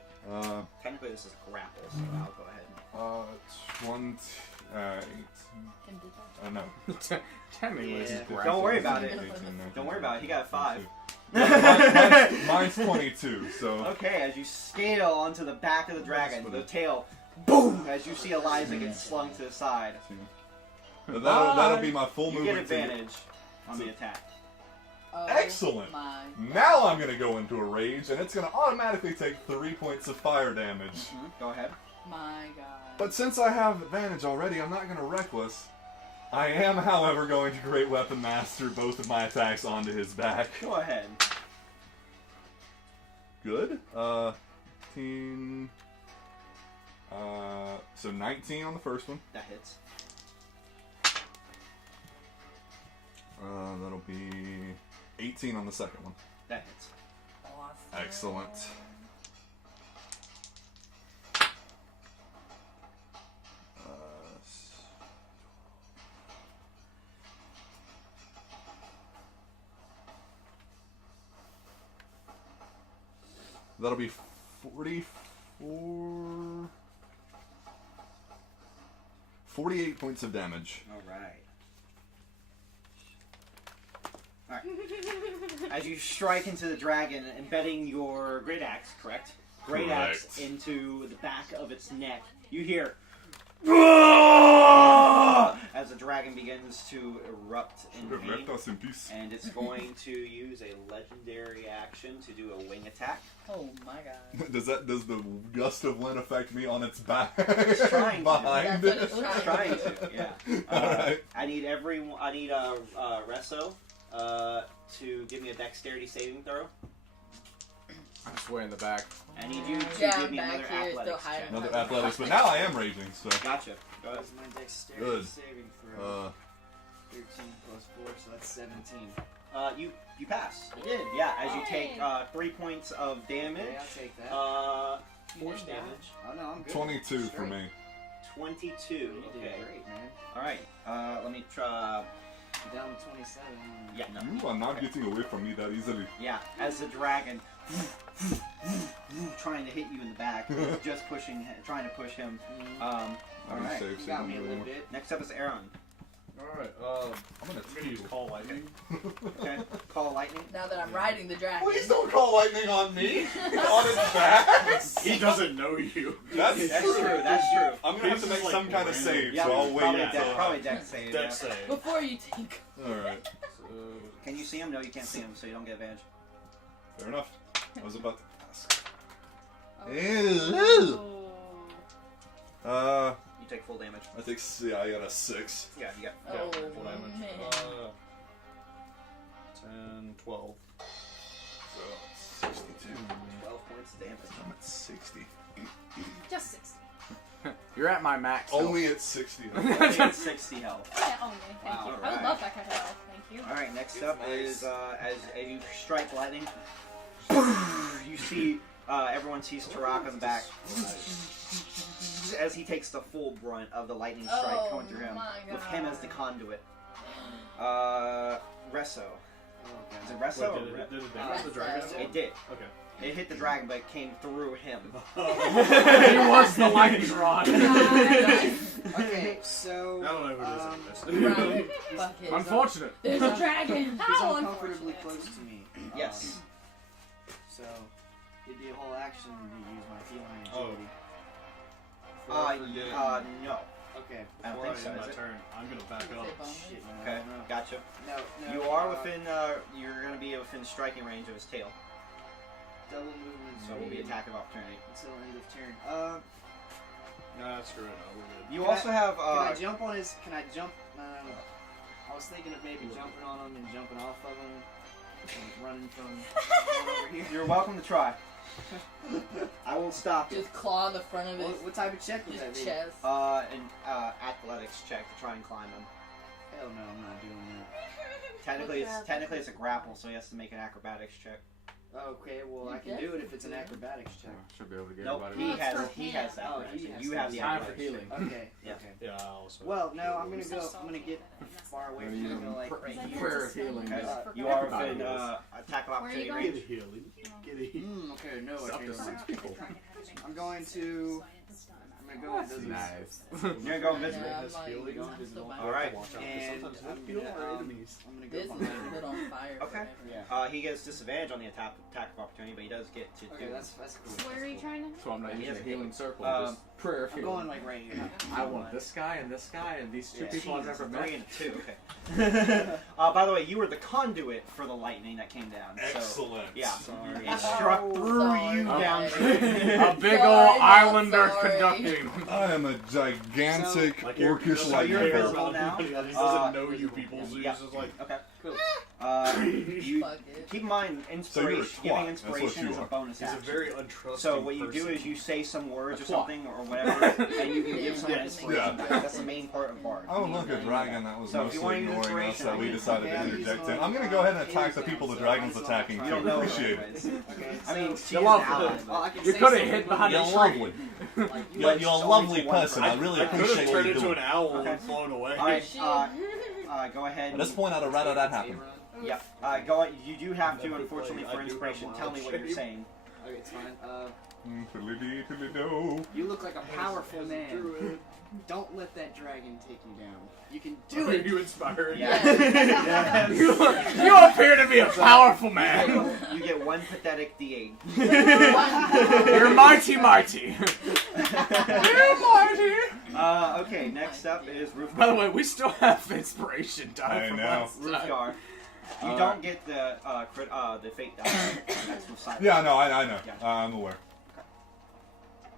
Technically, this is grapple, so I'll go ahead. 20. No. Technically, this is Yeah. great. Don't worry about it. 18, 19, Don't worry about it. He got a 5. Mine's 22, so. Okay, as you scale onto the back of the dragon, That's the what tail, boom! As you see Eliza get slung to the side. But that'll be my full You movement. get advantage on the attack. Oh, Excellent. My. Now I'm gonna go into a rage, and it's gonna automatically take 3 points of fire damage. Go ahead. My God. But since I have advantage already, I'm not gonna reckless. I am, however, going to Great Weapon Master both of my attacks onto his back. Go ahead. Good. 18. So 19 on the first one. That hits. That'll be 18 on the second one. That hits. Awesome. Excellent. That'll be 44... 48 points of damage. Alright. As you strike into the dragon, embedding your great axe, correct? Great axe Correct. into the back of its neck. You hear as the dragon begins to erupt in pain, Let us in peace. and it's going to use a legendary action to do a wing attack. Oh my god. Does the gust of wind affect me on its back? It's trying to. Behind That's it? what it's Trying to, yeah. Alright. I need Resso to give me a dexterity saving throw. I'm just way in the back. I need you to Yeah, give I'm me back another here, still athletics hiding. check. Another athletics, but now I am raging, so. Gotcha. Go ahead. That's my dexterity Good. saving throw. 13 plus 4, so that's 17. You pass. You did. Yeah, as you take Hey. 3 points of damage. Okay, I'll take that. Force didn't die. damage. Oh no, I'm good. 22 for Straight. me. 22. You did Okay. great, man. Alright. Let me try. Down to 27. Yeah, no. You are not getting away from me that easily. Yeah, as the dragon trying to hit you in the back, it's just trying to push him. I do Alright. save You got me a saving little throw. bit. Next up is Aaron. Alright, I'm gonna use Call Lightning. Okay. Call lightning. Now that I'm riding the dragon. Please don't call lightning on me! On its back! He doesn't know you. That's That's true. That's true. I'm gonna have to He's make just, some like, kind of random. save, Yeah, so I'll wait probably until. probably dex save. Deck Yeah. save. Before you think. Alright, Can you see him? No, you can't see him, so you don't get advantage. fair enough. I was about to ask. Oh. You take full damage. I think, yeah, I got a 6. Yeah, you got. Oh, full damage. man. 10, 12. So, 62. 12 points of damage. I'm at 60. Just 60. You're at my max. Only at 60. Only at 60 health. Yeah, only. Thank Wow, you. I would alright. love that kind of health. Thank you. Alright, next It's up nice. is as you strike lightning, you see everyone sees Tarak on the back as he takes the full brunt of the lightning strike Oh coming through him, my with him as the God. conduit. Resso. Is it Wait, Resso? did or it damage the dragon? It did. Okay. It hit the dragon, but it came through him. He was the lightning rod. Okay, so. I don't know who it is. Right. Fuck it. Unfortunate. There's a dragon. He's How uncomfortably unfortunate. close to me. Yes. So, it'd be a whole action to use my feline Oh. agility. No. Okay. I don't Before think so, I end my is it? turn, I'm gonna back up. Shit, man, I Okay, don't know. gotcha. No, no. You are within, you're going to be within striking range of his tail, Double movement. so it will be speed attack of opportunity. Until end of turn. Nah, screw it. No, we're good. You Can also have, Can I jump on his? Can I jump? I was thinking of maybe jumping on him and jumping off of him, and running from over here. you're welcome to try. I won't stop you. Just claw in the front of his, What type of check would that his be? chest. An athletics check to try and climb him. Hell no, I'm not doing that. Technically it's a grapple, so he has to make an acrobatics check. Okay, well I can do it if it's an acrobatics check. Should be able to get Nope, everybody. he has that. Oh, range, he and has you that. have the Time for athletics healing. check. Okay. Yeah. Okay. Yeah, I also. Well, no, I'm gonna You're so go. I'm salty. gonna get far away from Maybe him. Go like pr- right here. prayer of healing. Okay. is- You are Everybody within is. attack of Where are you opportunity going? range. Get a healing. Get a healing. Okay, no, It's up okay. to no. 6 people. I'm going to. I'm gonna go invisible. Nice. You're gonna go invisible. Yeah, Has I'm like, healing. I'm still All right. Watch out, 'cause And sometimes I'm those people gonna, are enemies. I'm gonna This go is behind lit him. on fire. Okay. Yeah. He gets disadvantage on the attack of opportunity, but he does get to Okay, do. that's cool. Where are you trying to? So I'm not He using has a healing circle. Um, Just prayer of I'm healing. going like right here. I want this guy and these two Yeah. people I've Jesus, never a 3 met. and a 2. Okay. By the way, you were the conduit for the lightning that came down. So, Excellent. yeah. Sorry. It struck through Sorry. you Oh. down. A big Sorry, old not islander sorry. conducting. I am a gigantic Like you're orcish just So like you're care invisible about now? anybody that doesn't know you people. So yeah. you're just like, Okay. Cool. You Fuck it. keep in mind inspiration. twat. Giving That's what inspiration you is a are. bonus he's a action. very untrusting So what you person. do is you say some words or A twat. something or whatever, and you can give someone Yeah. inspiration. Yeah. That's the main part of Bard. Oh, look, a dragon that was So if you mostly want to use ignoring us inspiration, that we okay. decided to Okay, I'm interject using in. all I'm gonna my go ahead and attack healings the now, people the so dragon's I just attacking wanna You too. don't know her Appreciate it. anyways. Okay, I mean, so she's You're an lovely. ally, well, I can You say could have something hid behind You're a tree. lovely. like, you You're a only lovely for one person. I really I could have appreciate what turned you're into an doing. owl Okay. and flown away. Alright, go ahead. At this point, I'd have rather that happen. Yeah. Go. You do have to, That unfortunately, I for do have inspiration. Tell me what you're wild saying. Okay, it's fine. Tiddly-dee, tiddly-do. You look like a powerful man. Don't let that dragon take you down. You can do it. You inspired. Yeah. You appear to be a powerful man. You get one pathetic D8. You're mighty, mighty. You're mighty. Okay, next up is Roof. By the way, we still have inspiration die I from know. last time. Roofgar. You don't get the the fate die. That's from Cyrus. Yeah, no, I know. Yeah. I'm aware.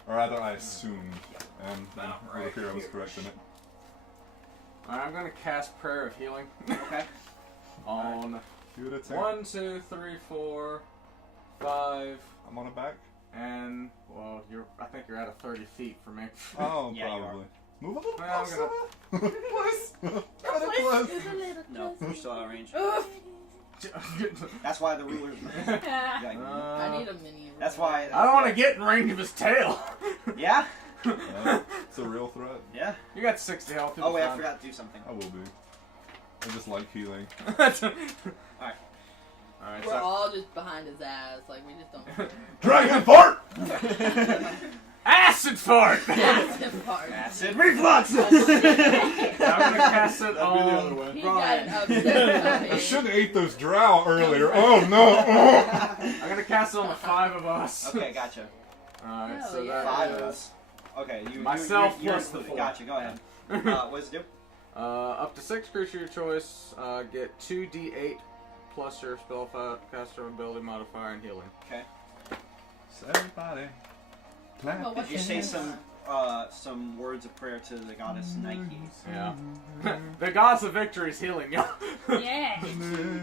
Or rather, I assumed. And No, it would right. appear I was correct in it. Alright, I'm gonna cast Prayer of Healing Okay. on Do it attack. 1, 2, 3, 4, 5, I'm on a back. and well, I think you're at a 30 feet for me. Oh, Yeah, you probably. Move a little Well, I'm closer. Please. Kinda close. No, you're still out of range. That's why the rulers. Yeah, I need a mini. that's why. I don't want to get in range of his tail. Yeah. It's a real threat. Yeah. You got 60 health. Oh wait, I forgot to do something. I will be. I just like healing. Alright. We're So, all just behind his ass. Like, we just don't. Dragon fart! acid fart. Acid part. Acid reflux. I'm gonna cast it That'd be the other on. way. He got an upset. I should have ate those drow earlier. Oh no! I'm gonna cast it on the 5 of us. Okay, gotcha. Alright, Hell so yeah. that 5 of is, us. Okay, Myself you're plus the included. 4. Gotcha. Go ahead. What does it do? up to 6 creatures of your choice, get 2d8 plus your spellcaster ability modifier and healing. Okay. So everybody, clap. Oh, what's Did you the say name? some words of prayer to the goddess Nike? Yeah. The goddess of victory is healing you. Yeah. 2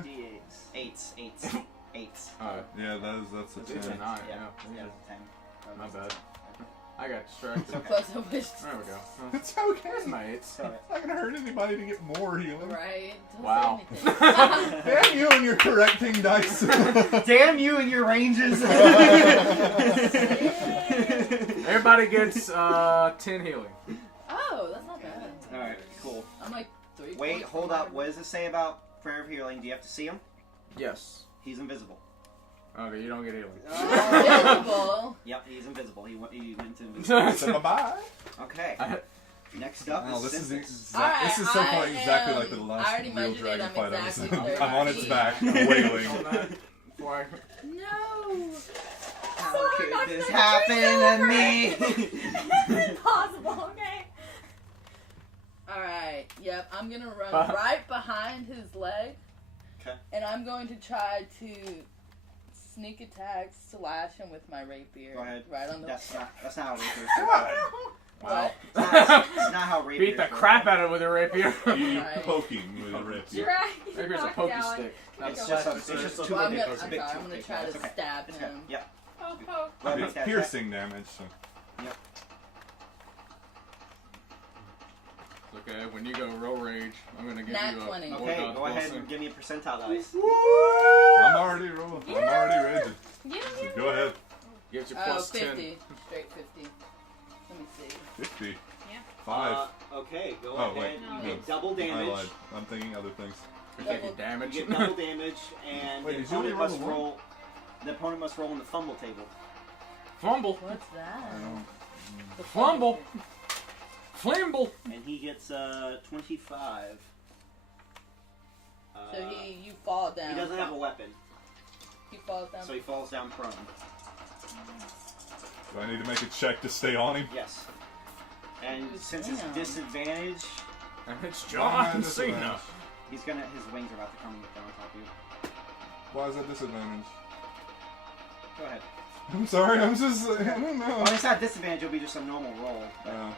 D8s. Eights. Alright. Yeah, that's a It's a 9, 10. yeah. Yeah, 10. My bad. I got distracted. Plus, I wish. There we go. It's okay. Here's my 8s. Sorry. It's not gonna hurt anybody to get more healing. Right? Don't Wow. say anything. Damn you and your correcting dice. Damn you and your ranges. Everybody gets 10 healing. Oh, that's not bad. All right, cool. I'm like 3. Wait, hold up. What does it say about prayer of healing? Do you have to see him? Yes. He's invisible. Okay, you don't get healing. Invisible. Yep, he's invisible. He went to invisible. So bye-bye. Okay. Next up Oh, is this is Symphoms. Alright, this is so far I exactly am- like the I last already real measured it, dragon I'm fight I was in. exactly I'm on its 30 back, feet. wailing. Before I... No. How could not this gonna happen to me? It's impossible, okay? Alright, yep, I'm gonna run Uh-huh. right behind his leg. Okay. And I'm going to try to sneak attack, slash him with my rapier. Go ahead. Right on the. That's not how rapiers Come work. on. What? It's not how rapiers Beat the work. crap out of it with a rapier. You Right. poking with a rapier. Drag. Rapier's a knocked pokey out. stick. It's just too Well, I'm big. gonna, It's a I'm big sorry, too I'm gonna big. try It's to okay. stab It's okay. him. Yeah. Poke, poke. Go ahead, It's stab, piercing damage. So. Okay, when you go roll rage, I'm gonna give Nat you a 20. war Okay, dodge go ahead blessing. and give me a percentile dice. I'm already rolling. I'm already raging. So go ahead. Gives you Oh, plus 50. 10. Straight 50. Let me see. 50. Yeah. 5. Okay, go Oh, ahead. wait. You No. get double I damage. lied. I'm thinking other things. You're taking damage. You get double damage, and Wait, the did you only opponent roll must the one? roll. The opponent must roll on the fumble table. Fumble. What's that? I don't. The Fumble. Flimble. And he gets 25. So you fall down. He doesn't have a weapon, He falls down. so he falls down prone. Do I need to make a check to stay on him? Yes. And since it's Damn. disadvantage, And it's John Cena. Disadvantage. his wings are about to come down on top of you. Why is that disadvantage? Go ahead. I'm sorry, I'm just. I don't know. Well, it's not disadvantage. It'll be just a normal roll. But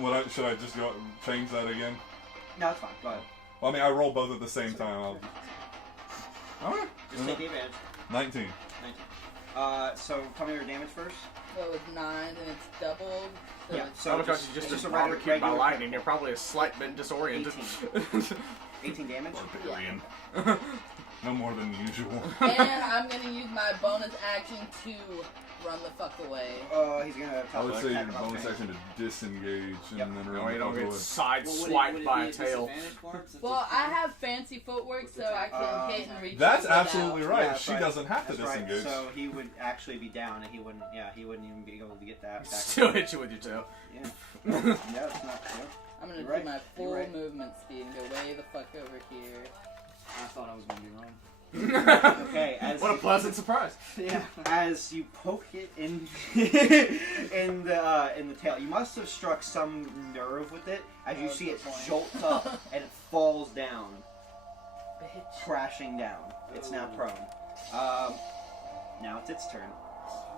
Well, then should I just go change that again? no, it's fine. Go ahead. Well, I mean, I roll both at the same time. Alright. Just take the advantage. 19. 19. So tell me your damage first. So it's 9 and it's doubled. So Yeah. it's So So because you it's just a barbecued by regular- lightning, you're probably a slight bit disoriented. 18 damage. Barbarian. No more than usual. And I'm gonna use my bonus action to run the fuck away. He's gonna. I would say your attack of bonus opportunity. action to disengage and Yep. then No, run you the don't other get way. side-swiped by a tail. Well, I have fancy footwork, so I can hit and reach. That's without- absolutely right. Yeah, She right. doesn't have to That's right. disengage. So he would actually be down, and he wouldn't. Yeah, he wouldn't even be able to get that. Back Still hit you with your tail. Yeah. Yeah, it's not true. I'm gonna You're do right. my full You're right. movement speed and go way the fuck over here. I thought I was gonna be wrong. Okay, as What a you- pleasant surprise. Yeah. As you poke it in in the tail, you must have struck some nerve with it. As you see it jolts up and it falls down, Bitch. crashing down. It's now prone. Now it's its turn.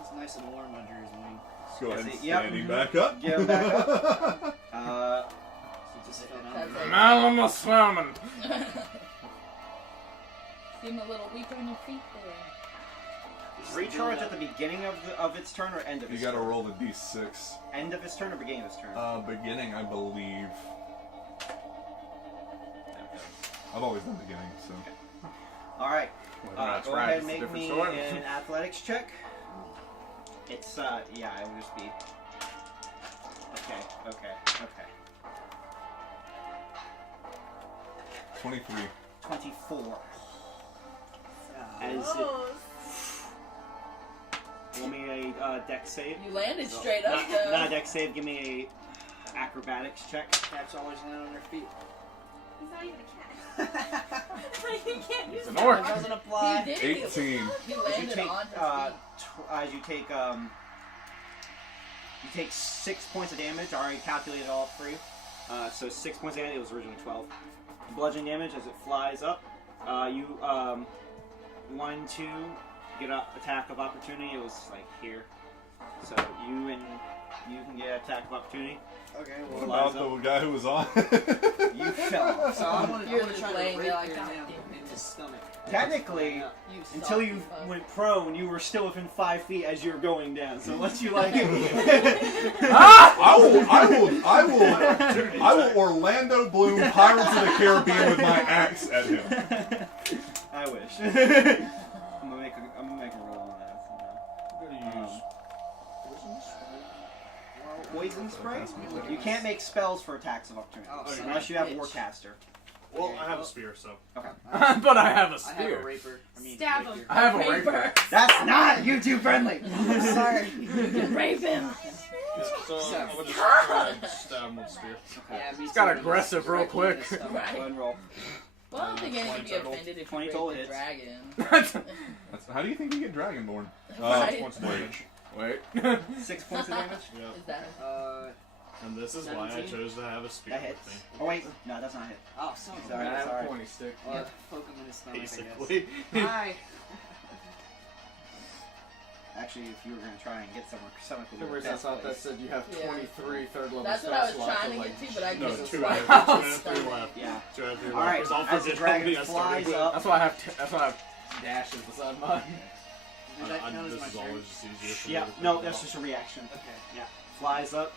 It's nice and warm under his wing. Let's go ahead and That's it. Yep. standing back up. Get him back up. So just fell down That's there. it. Malama swimming. Seem a little weak on your feet there. Recharge at the beginning of its turn or end of You its gotta turn? roll the d6. End of its turn or beginning of its turn? Beginning, I believe. I've always done beginning, so. All right. Whether that's Go right, ahead it's and a make different me story. an athletics check. It's yeah, it would just be. Okay. 23. 24. Ah. As it, Oh, roll me a dex save. You landed straight up Not though. a dex save. Give me a acrobatics check. Cats always land on their feet. he's not even a cat. You can't use It's an that. orc. It doesn't He apply. did. 18. He As you landed take on his as you take 6 points of damage. I already calculated it all for you. So 6 points of damage. It was originally 12. Bludgeoning damage as it flies up. You 1, 2 get an attack of opportunity. It was like here. So you can get attack of opportunity. Okay, What well, about the guy who was on? You fell. so I'm gonna You're try just to laying rape there like your that. nail in his stomach. Technically, You until you salty fuck. went prone, you were still within 5 feet as you were going down. So unless you like, I will Orlando Bloom Pirates of the Caribbean with my axe at him. I wish. I'm gonna make a roll on that. I'm gonna use Poison spray. You can't make spells for attacks of opportunity Oh, son unless of you a have bitch. Warcaster. Well, I have a spear, so. Okay. But I have a I have a spear. raper. I mean, Stab him. rapier. I have a Raper. rapier. That's not YouTube friendly. Sorry. You can rape him. So I'm gonna just stab him with a spear. Yeah, me It's too. got aggressive real Directly in quick. his stomach. Go ahead and roll. Well, I don't think anyone would be 20 total. offended if 20 you total raped the hits. dragon. That's, how do you think you get Dragonborn? Right. Once damage. Wait. 6 points of damage. Yeah. Is that And this is why I 17? chose to have a spear That with hits. me. Oh wait, no, that's not a hit. Oh, son of a Sorry. I have a pointy stick. Yeah, poke him in his stomach, I guess. Basically. Hi. Actually, if you were gonna try and get someone, someone could For do some it. reason I thought that said you have Yeah. 23 third level That's what I was spell slots, trying to so get to, but I No, just 2 like, out of 3 left. Yeah. 2 out of 3 All left. right. Because I'll As the forget how dragon many I started flies with. up, That's why I have dashes beside mine. Does that count as This my is turn? always just easier for me yeah. to think No, about. that's just a reaction. Okay. Flies up.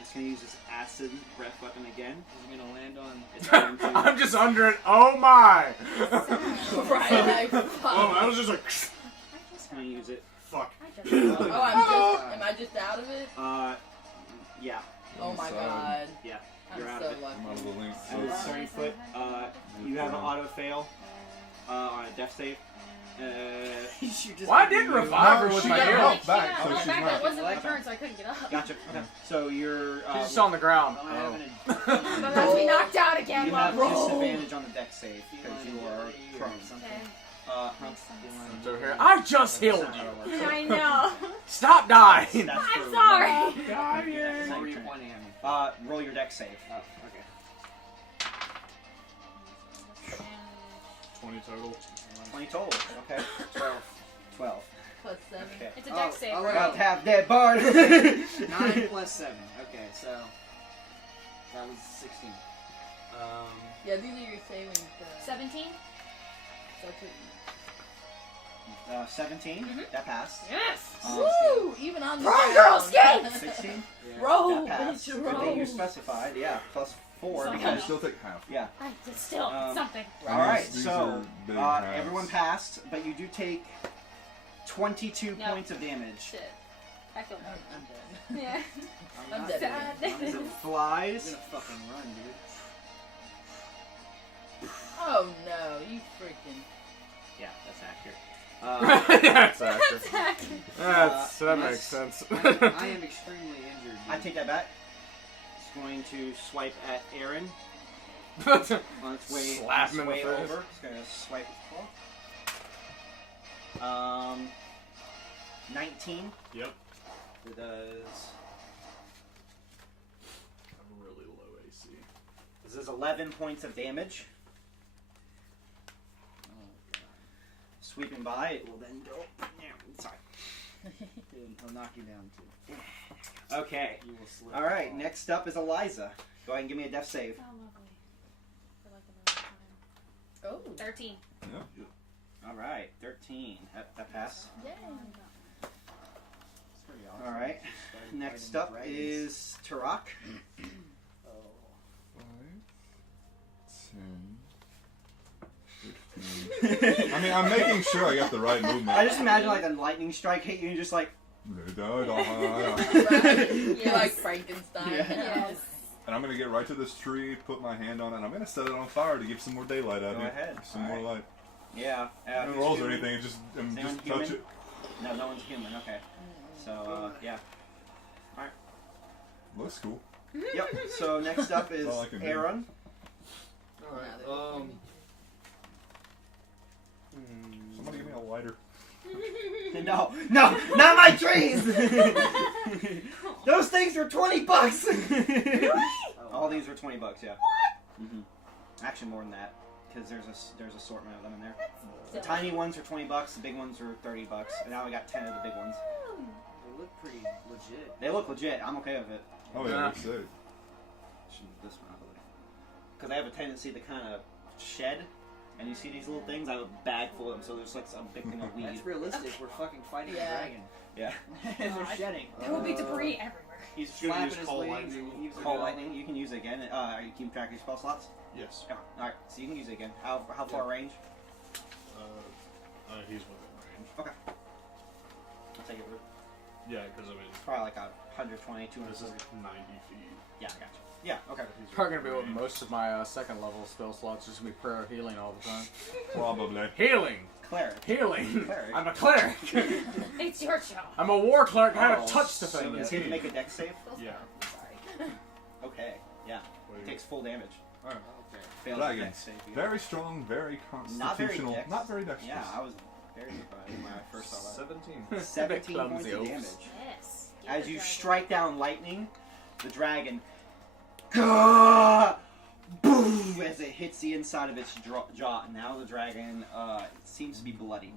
It's gonna use this acid breath weapon again. Is he gonna land on? It's going to. I'm just under it. Oh my! right, like, Oh, fuck. I was just like, It's gonna use it. fuck. Oh, am I just out of it? Yeah. Oh my So, god. Yeah. I'm You're out so of it. lucky. I'm out of the link. And it's starting foot. You have an auto fail on a death save. Why didn't revive her with she my got hero? help back, Yeah, so well, she's back not. that wasn't my turn, so I couldn't get up. Gotcha. Okay. So you're. She's just on the ground. Don't have Oh. any- But that's me knocked out again. You have Roll. disadvantage on the deck save because you are prone. Okay. Makes sense. So here, I just healed That's not how it you. works. I know. Stop dying. That's I'm for- sorry. What were you pointing at me? Roll your deck save. Oh, okay. 20 total. 20 total. Okay. 12. Plus 7. Okay. It's a deck Oh, save, all right? right. About to have dead bard. 9 plus 7. Okay, so that was 16. Yeah, these are your savings. 17? That's what 17. That passed. Yes! Woo! Even on the Wrong ground. girl skates! 16. Roll, That passed. bitch, Good thing you roll. specified. Yeah, plus 4 So I because. still take half. Yeah. It's still something. All right. These So are big halves. everyone passed, but you do take 22 No. points of damage. Shit. I feel bad. I'm dead. Yeah. I'm I'm not dead. dead. Sad. I'm As it gonna flies. fucking run, dude. Oh no, you freaking. Yeah, that's accurate. That's accurate. That's accurate. That yes. makes sense. I am extremely injured. I dude. take that back. It's going to swipe at Aaron on its way, Slap him in the way face. over. It's going to swipe its claw. 19. Yep. It does. I'm really low AC. This is 11 points of damage. Sweeping by, it will then go. Sorry. He'll knock you down too. Okay. You will slip. All right. Next up is Eliza. Go ahead and give me a death save. Oh, lovely. For like another time. Oh. 13. All right. 13. That passed. Yay. It's pretty awesome. All right. Started Next fighting up dragons. is Tarak. Oh. 5, 10, 15. I mean, I'm making sure I got the right movement. I just imagine like a lightning strike hit you and just like. You're like Frankenstein. Yeah. Yes. And I'm gonna get right to this tree, put my hand on it, and I'm gonna set it on fire to give some more daylight out Go here. ahead. Some more Alright. light. Yeah. No who's rolls or human? anything, just Is anyone just touch human? it. No, no one's human. Okay. So yeah. Looks cool. Yep. So next up is That's all I can do. Aaron. Alright. Somebody give me a lighter. No, not my trees. Those things are $20. All these are $20. Yeah. What? Mm-hmm. Actually, more than that, because there's assortment of them in there. The tiny ones are $20. The big ones are $30. And now we got 10 of the big ones. They look pretty legit. They look legit. I'm okay with it. Oh yeah, looks sick. Should move this one out of the way. Because I have a tendency to kind of shed. And you see these little things? I have a bag full of them, so there's like some big thing of weed. That's realistic. We're fucking fighting Yeah. a dragon. Yeah. They're shedding. There will be debris everywhere. He's Flapping use his cold wings lightning. and heaves it Cold out. lightning. You can use it again. Are you keeping track of your spell slots? Yes. Yeah. All right. So you can use it again. How far range? He's within range. Okay. I'll take it. Yeah, because I mean, It's probably like 120, this is 240. 90 feet. Yeah, I gotcha. Yeah. Okay. He's Probably gonna be within with range. most of my second level spell slots. Just gonna be prayer healing all the time. Probably. Healing, Cleric. healing. Cleric. I'm a cleric. It's your show. I'm a war cleric. How to touch the So thing. you can make a dex save. Yeah. Sorry. Okay. Yeah. Wait. It takes full damage. Okay. Fails the dex Dragons. save. You Very strong, very Not very constitutional. dex. Not very dexterous. Yeah, I was very surprised when I first saw that. 17. 17 points clumsy of oafs. damage. Yes. Get As the you dragon. strike down lightning, the dragon, gah, boom, as it hits the inside of its jaw. And now the dragon seems to be bloodied.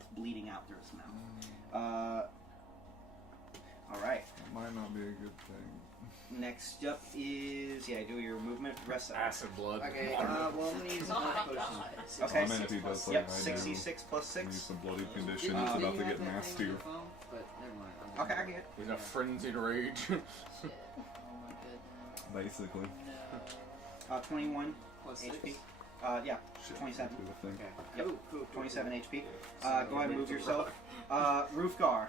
It's bleeding out through its mouth. All right. That might not be a good thing. Next up is do your movement. Rest. Acid blood. Okay, well, I'm gonna use my potion. Okay. I mean, if he does like Yep. I do, 66 plus use 6. some bloody condition. Uh, It's Do you about to have get that thing nastier. on your phone? But never mind. I'm Okay, I gonna- get it. He's in a frenzied rage. Shit. Oh my goodness. Basically. No. 21 Plus 6. HP. Yeah, Shit, 27. do the thing. Okay. Yep. Cool. 27 HP. Go ahead and move yourself. Roofgar.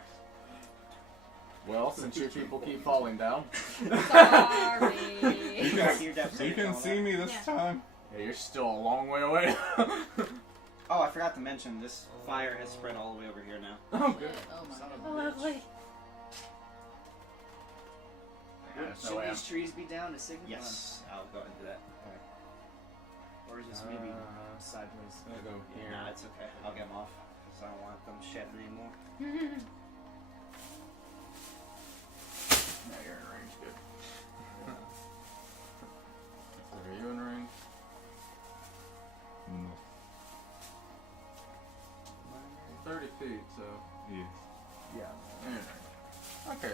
Well, since you people keep falling down, Sorry. You Back to your death You save can and all see that. me this Yeah. time. yeah, you're still a long way away. Oh, I forgot to mention this fire has spread all the way over here now. Oh, good. Shit. Oh my Son of god. a Oh, lovely. There's no Should way I'm- these trees be down to signify? Yes, I'll go ahead and do that. Or is this maybe sideways? I'm gonna go here. Nah, it's okay. I'll get them off because I don't want them shedding anymore. No, you're in range. Good. Are you in range? No. 30 feet, so Yeah. yeah, you're in range. Okay.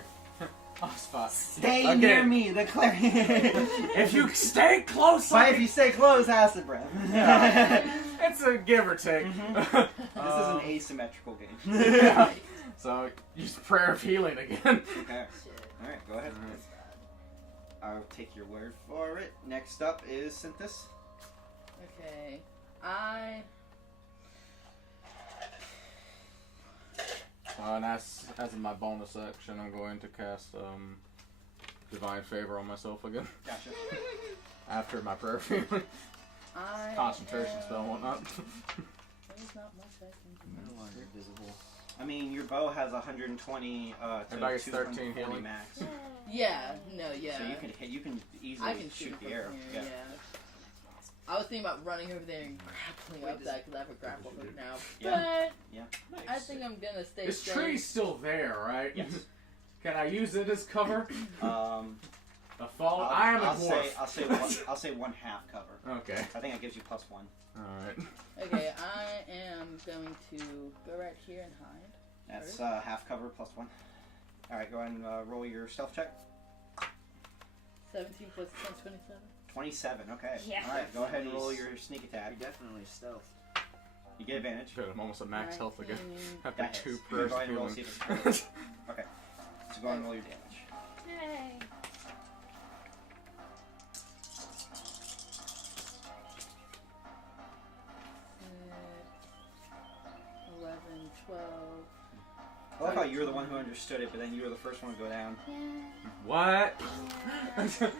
Off spot. Stay Again. near me, the cleric. If you stay close, But if you stay close, acid breath. Yeah. It's a give or take. This is an asymmetrical game. Yeah. So use prayer of healing again. Okay. All right, go ahead. I'll take your word for it. Next up is Synthis. Okay. And as in my bonus action, I'm going to cast Divine Favor on myself again. Gotcha. After my prayer of healing. Concentration spell and whatnot. There's not much I can do. No longer visible. I mean, your bow has 120 to Everybody gets 13 240 healing. max. Yeah, no, yeah. So you can easily I can shoot the from arrow. here, Yeah. I was thinking about running over there and grappling up that because I have a grapple hook now. Yeah. But I think I'm gonna stay This safe. tree's still there, right? Yes. Can I use it as cover? A fall. I am a dwarf. I'll say 1/2 cover. Okay. I think that gives you +1. All right. Okay, I am going to go right here and hide. That's half cover +1. All right, go ahead and roll your stealth check. 17 plus 10, 27. 27. Okay. Yeah. All right, go ahead and roll your sneak attack. You're definitely stealth. You get advantage. Good, I'm almost at max health again. 19. After That 2 hits. prayers Go ahead and roll, of see if healing. it's okay. So go ahead and roll your damage. Yay. Uh, 11, 12. I love how you were the one who understood it, but then you were the first one to go down. What? And then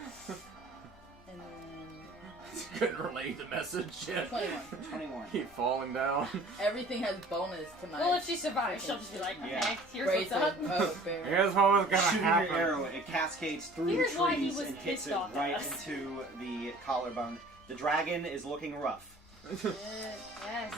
Couldn't relay the message yet. 21. 21. Keep falling down. Everything has bonus to my. Well, if she survives, she'll just be like, okay, Yeah. here's what's bracelet. up. Oh, fair. Here's what was gonna Shooting happen. your arrow, it cascades through Here's the why he trees was and hits pissed it off at right us. into the collarbone. The dragon is looking rough. Yes.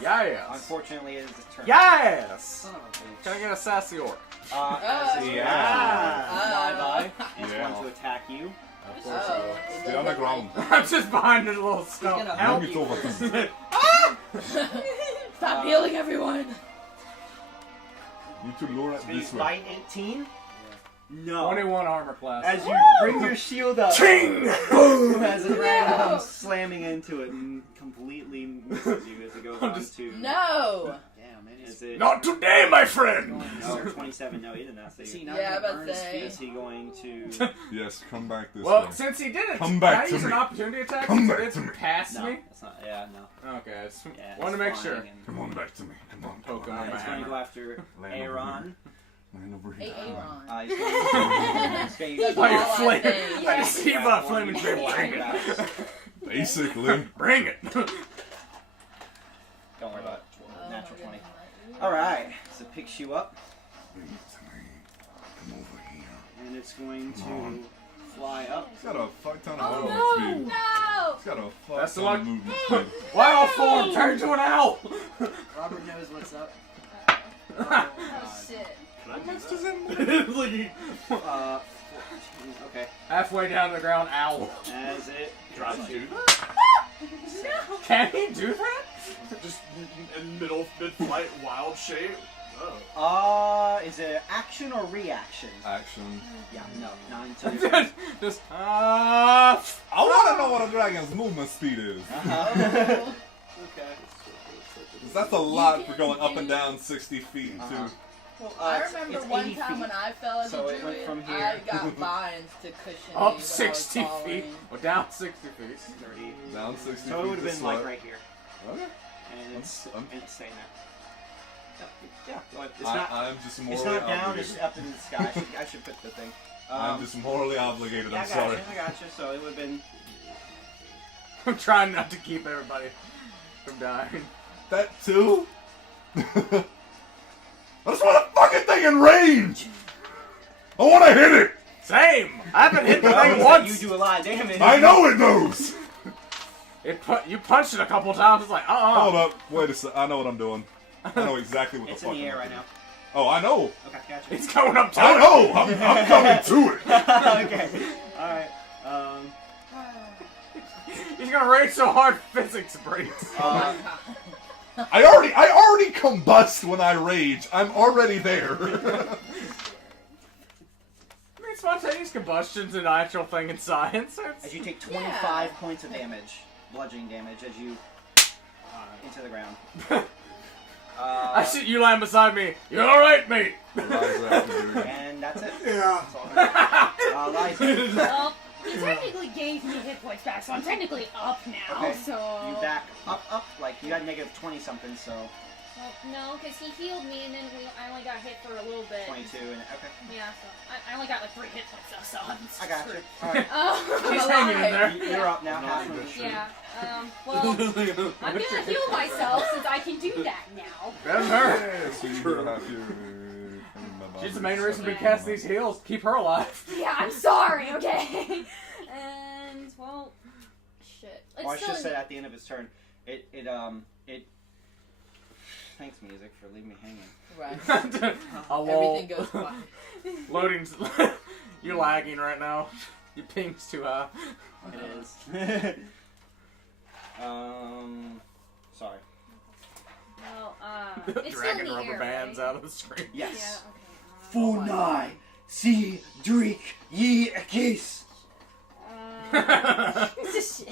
Yes. Unfortunately, it is its turn. Yes. Son of a bitch. Can I get a sassy orc? As it's Yeah. it's Yeah. going to attack you. Of course Oh, I will. it Stay on the doesn't ground. I'm just behind the little stump. gonna Help. Bring it over to me. Stop healing everyone. Need to lure it Can you this way. bite 18? No. 21 armor class. As you bring your shield up, Ching! boom, as the dragon No. comes slamming into it and completely misses you as it goes I'm on just- to... No. Damn, man. Is it... Not today, my friend. No, 27. No, he didn't have to Is save he you. not Yeah, gonna I burn was his saying. Is he going to... Yes, come back this Well, way. since he didn't, Come back can I to use an me. opportunity attack Come since back it to didn't me. pass No, me? that's not... Yeah, no. Okay, I just Yeah, want to it's make sure. flying and- Come on back to me. Come on. Poke him Come on on. my It's going to go after Land over Aaron. Land over Hey, here. Aaron. He's going to... That's Oh, you're all I flaming. say. I just see about One flaming tree. Bring it. Basically. Bring it. Don't worry about it. Oh, Natural my 20. goodness. Alright, so it picks you up, Bring it to me. Come over here. and it's going Come on. to fly up. He's got a fuck ton of Oh movement no! speed. No! He's got a fuck That's the ton luck. of movement speed. Wild form, turn to an owl. Robert knows what's up. Oh shit. Can I do Does that? it move? 14, okay. Halfway down the ground, owl. As it Try drops to you. do that? Can he do that? Just in mid-flight, wild shape? Oh. Is it action or reaction? Action. Yeah, no, not until Just I want to know what a dragon's movement speed is. Okay. 'Cause that's a lot for going up and down 60 feet, too. Uh-huh. Well, I it's- remember it's one 80 time feet. when I fell as So a it went druid, from I here. got vines to cushion me when I up was 60 feet. falling. Or down 60 feet. 30. Down 60 So it feet would have to been like slide. right here. Okay. And it's, I'm- and it's staying there. Yeah, well, it's I'm just morally it's not down, obligated. it's up in the sky. I should put the thing. I'm just morally obligated, Yeah, I'm sorry. I gotcha. So it would have been... I'm trying not to keep everybody from dying. That too? I just want a fucking thing in range! I want to hit it! Same! I haven't hit the thing You once! do a lot of damage. I know it knows! You punched it a couple times, it's like, Hold up, wait a sec. I know what I'm doing. I know exactly what It's the in fuck the I'm air right doing. now. Oh, I know. Okay, gotcha. It's going up to I it. know! I'm coming to it! Okay. Alright. He's gonna rage so hard physics breaks. Oh my god. I already combust when I rage. I'm already there. I mean, spontaneous combustion's an actual thing in science. As you take 25 points of damage, bludgeoning damage, as you into the ground. I see you lying beside me. You alright, mate? And that's it. Yeah. That's all Liza. Well, he technically gave me hit points back, so I'm technically up now. Okay. So You back up, like you got negative 20 something, so Well, no, because he healed me, and then I only got hit for a little bit. 22 and okay. Yeah, so I only got like 3 hit points though, so I'm I got you. screwed. Alright. She's Oh, hanging in there. You're up now. Half of the yeah. Well, I'm gonna heal myself since I can do that now. That's her. She's the main reason we cast these heals. Keep her alive. Yeah, I'm sorry, okay? And, well, shit. It's Well, I still should have said at the end of his turn, it thanks music for leaving me hanging. Right. A wall. Everything goes quiet. Loading's. You're lagging right now. Your ping's too high. It is. Sorry. Well, it's Dragging still in the rubber air, bands right? out of the screen. Yes. Yeah, okay. Funai, si drink ye a kiss. Shit.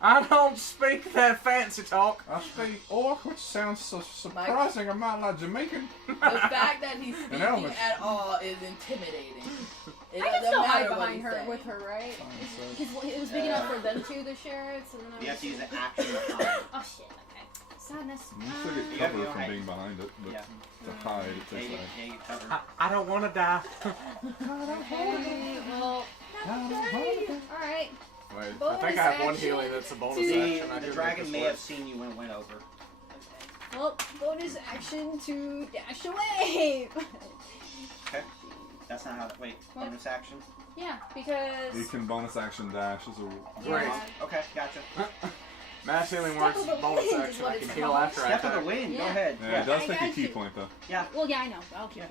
I don't speak that fancy talk. I speak Orc, which sounds so surprising amount like Jamaican. The fact that he's speaking Elvis. at all is intimidating. It I can doesn't still hide matter what behind he's her saying. with her, right? Because it was big enough for them two to share it, so then I You have to use just- an action to hide. Oh shit, okay. Sadness. You should You get have cover to from hide. being behind it, but Yeah. to hide, it Yeah, takes you, like... yeah, you cover. I don't want to die. Okay, well, alright. Wait, I Bonus think I have one action healing that's a bonus See, action. I the do dragon think may this have seen you when it went over. Well, bonus action to dash away. Okay. That's not how. Wait. What? Bonus action. Yeah, because. You can bonus action dash as a... Great. Yeah. Okay. Gotcha. works. Mass healing Step works of the bonus wind is action. what I it's can heal called. after I Step of attack. the wind. Go Yeah. ahead. Yeah, it does I take a got key you. point, though. Well, yeah, I know. I'll keep it.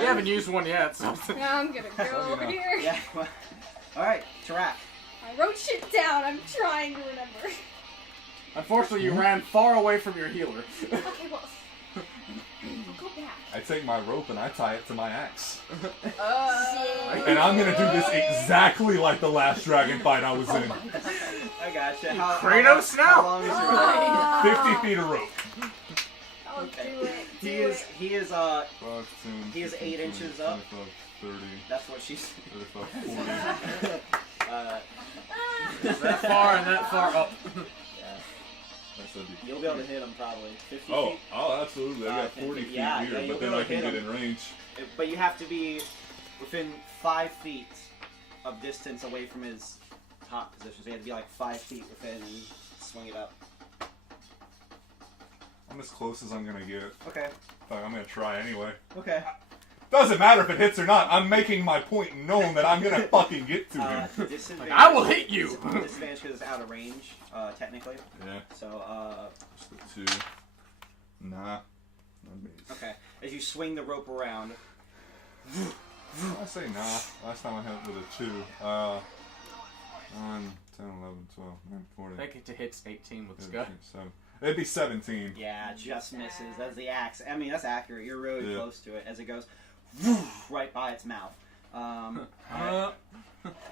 You haven't used one yet, so. Yeah, I'm gonna go you over know. here. Yeah. Well, all right. Tarak. I wrote shit down. I'm trying to remember. Unfortunately, you ran far away from your healer. Okay, well. I'll go back. I take my rope and I tie it to my axe. And I'm gonna do this exactly like the last dragon fight I was in. I gotcha. Kratos now. How long is your rope? 50 feet of rope. I'll Okay. do it. He do is. it. He is. 5, 10, He is 8 inches up. 30, That's what she's. 35, 40. That far and that far up. That's a D- You'll be able to hit him probably. 50 Oh, feet. oh, absolutely. I got 50, 40 feet yeah, here, you'll but be then able I to can hit get him. in range. But you have to be within 5 feet of distance away from his top position. So you have to be like 5 feet within and swing it up. I'm as close as I'm gonna get. Okay. Fuck, I'm gonna try anyway. Okay. Doesn't matter if it hits or not. I'm making my point known that I'm gonna fucking get to him. Disadvantage. I will hit you. Disadvantage because it's out of range, technically. Yeah, So, just the 2. Nah. okay. As you swing the rope around, I say nah. Last time I hit with a 2. 9, 10, 11, 12, 9, 40. I think it hits 18 with 15, Scott. 7. It'd be 17. yeah, just misses. That's the axe. I mean, that's accurate. You're really Yeah. close to it as it goes right by its mouth. Alright.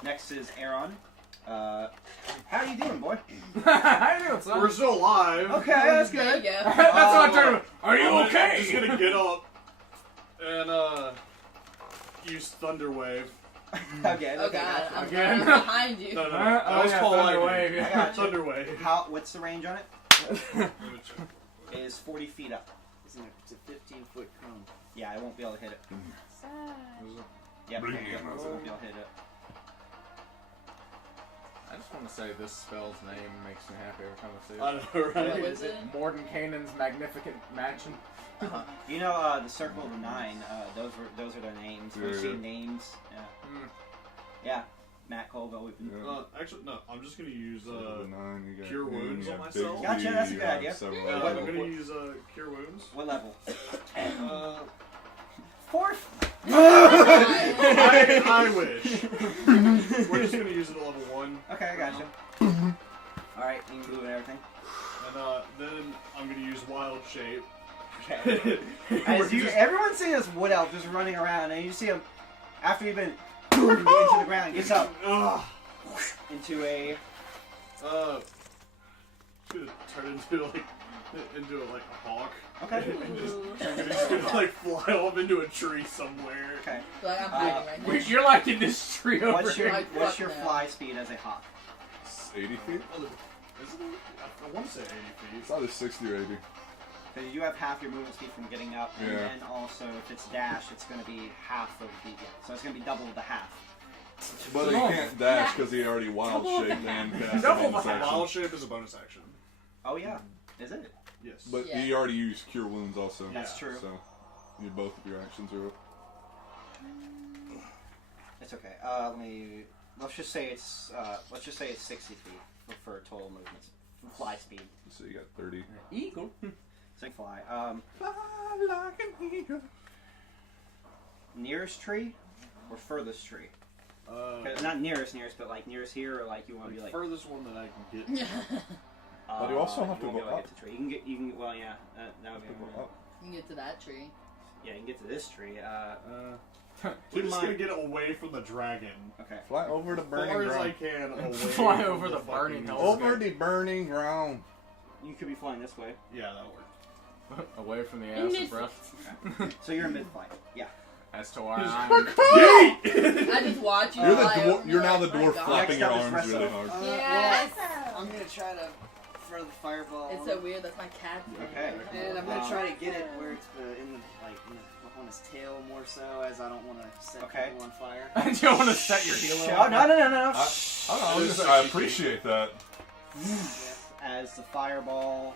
Next is Aaron. How you doing, boy? How you doing, son? We're still alive. Okay, that's There you good. go. That's what I'm trying to. Are you I'm okay? just gonna get up and use Thunder Wave. Okay. Oh okay, god, that's I'm Again? behind you. No, no, no. Oh, That was yeah, called Thunder lightning. Wave, yeah. I got you. Thunder Wave. What's the range on it? Is 40 feet up. It's a 15-foot cone. Yeah, I won't be able to hit it. Sad. Yep, Bring yep, it, yep, I Russell. won't be able to hit it. I just want to say this spell's name makes me happy every time I see I it. know, right? What is it? Morden Kanan's Magnificent Mansion. You know, the Circle of the Nine. Those are their names. Yeah, We've yeah. seen names. Yeah. Hmm. Yeah. Matt Colville. We've been. Yeah. Actually, no. I'm just gonna use So the 9, you got Cure him, Wounds you on got myself. Big Gotcha, D, that's a you good got idea. several Yeah, other I'm what- gonna people. use Cure Wounds. What level? Fourth. I wish. We're just gonna use it at level 1, Okay, I gotcha. All right, you can move and everything. and then I'm gonna use Wild Shape. Okay. We're As you, just- everyone's seeing this wood elf just running around, and you see him after you've been into the ground, gets up Ugh. into a. gonna turn into like a hawk. Okay. And just gonna like fly off into a tree somewhere. Okay. Like, I'm hiding right now. You're like in this tree over What's your here. Like, what's fuck your no. fly speed as a hawk? 80 feet? Isn't it? I want to say 80 feet. It's either 60 or 80. Because you have half your movement speed from getting up, and Yeah. then also if it's dash, it's going to be half of the so it's going to be double the half. But he can't dash because he already wild shaped and cast Double a the bonus action. Wild shape is a bonus action. Oh yeah, is it? Yes. But Yeah. he already used Cure Wounds also. That's true. So you need both of your actions are up. It's okay. Let's just say it's 60 feet for total movements, fly speed. So you got 30. Eagle. So fly. Fly like an eagle. Nearest tree or furthest tree? Not nearest, but like nearest here, or like you want to be like. Furthest one that I can get. But you also have to you won't be go able up. get to tree. You can. Well, yeah. That would be. Go up. You can get to that tree. Yeah, you can get to this tree. We're Keep in just gonna mind. get away from the dragon. Okay. Fly over the As far burning as I ground. can, away Fly from over the fucking- burning hill. Over the burning ground. You could be flying this way. Yeah, that'll work. Away from the In acid mid-flight. breath. So you're in mid-flight. Yeah. As to why I'm... I just watch you You're the fly dwarf. over You're me now the like, dwarf my God. flapping your Next up is arms really Resto. hard. Yes. I'm gonna try to throw the fireball. It's so weird. That's my cat. Okay. And I'm gonna try to get it where it's on his tail more so, as I don't want to set Okay. people on fire. Do you want to set your healer Oh, on? no. I don't know. I appreciate that. As the fireball,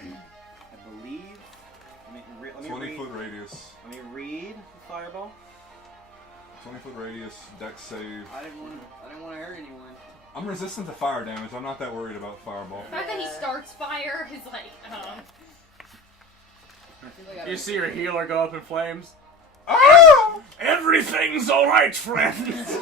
I believe. Let me 20 read. foot radius. Let me read the fireball. 20 foot radius. Dex save. I didn't want to hurt anyone. I'm resistant to fire damage. I'm not that worried about fireball. The fact that he starts fire is like, I feel like I You don't- see your healer go up in flames? Ah! Everything's alright, friend! everything's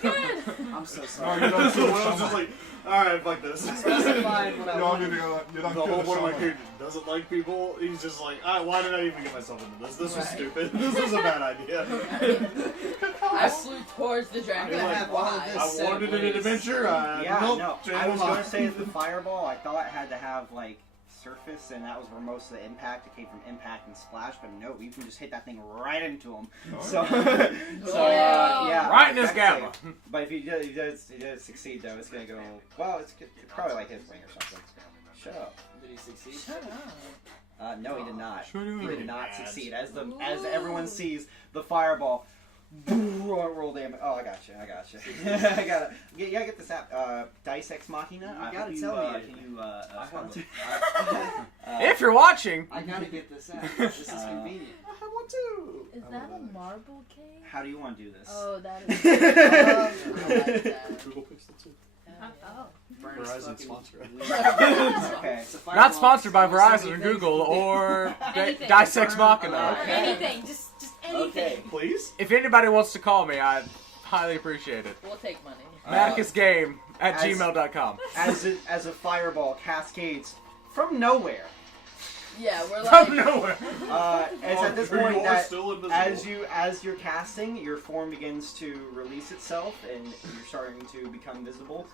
good. I'm so No, sorry. you don't So kill when I was just someone. like, alright, fuck this. Specified what I You don't wanted. you The don't whole kill point of my someone. character doesn't like people. He's just like, why did I even get myself into this? This was Right. stupid. This was a bad idea. I flew towards the I'm dragon. gonna have all of Why? this I set wanted of an ways. adventure. Yeah, nope, no. change I was my going mind. to say the fireball. I thought it had to have like surface, and that was where most of the impact. It came from impact and splash, but no, you can just hit that thing right into him. So, yeah, Right in his dex gamma. save. But if he does succeed, though, it's gonna go. Well, it's probably like his wing or something. Shut up. Did he succeed? Shut up. No, he did not. Shut up. He did not Bad. succeed. As everyone sees the fireball. Roll damage. Oh, I got you. I gotta get this app. Dice Ex Machina. You I gotta hope tell me. Can you I sponsor? If you're watching, I gotta get this out. This is convenient. I want to. Is that a marble cake? How do you want to do this? Oh, that is. I like that. Google Pixel 2. Oh. Bernie's Verizon fucking sponsor. Okay. It's a not fireball. sponsored by So Verizon many or things. Google or Anything. Dice Ex Machina. Or Okay. anything, just anything. Okay. Please? If anybody wants to call me, I'd highly appreciate it. We'll take money. Maticusgame at as- gmail.com. As a fireball cascades from nowhere. Yeah, we're like. From nowhere. It's at this You point are that still invisible. as you're casting, your form begins to release itself, and you're starting to become visible.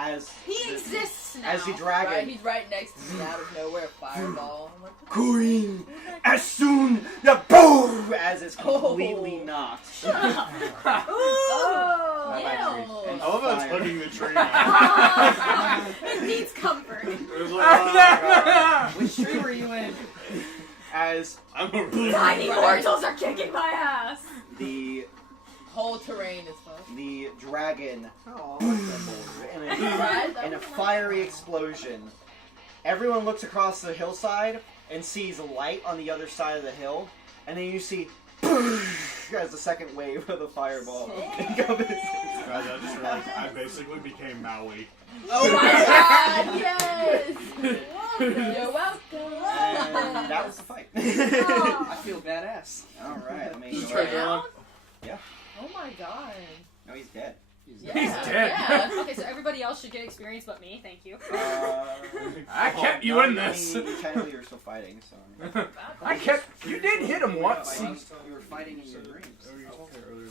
As He exists now. as the dragon. Right, he's right next to me out of nowhere, fireball. I'm like, what the Going as soon the boom as it's completely Oh. knocked. Oh, Ew. And I love how it's fire. hugging the tree now. it needs comfort. It was like, oh, God. Which tree were you in? As I'm a really Tiny mortals are kicking my ass. the whole terrain is fun. the dragon Oh, in Right? That in a was nice. fiery explosion, everyone looks across the hillside and sees a light on the other side of the hill, and then you see as the second wave of the fireball. Guys, I just realized I basically became Maui. Oh my god, yes! You're welcome. And that was the fight. I feel badass. All right, let me. Just go try ahead. to- Yeah. Oh my god. No, he's dead. Yeah, He's dead. Yeah. Okay, so everybody else should get experience but me. Thank you. I kept you in this. Technically, you're still fighting, so. I kept. You did hit him once. You were fighting in your dreams.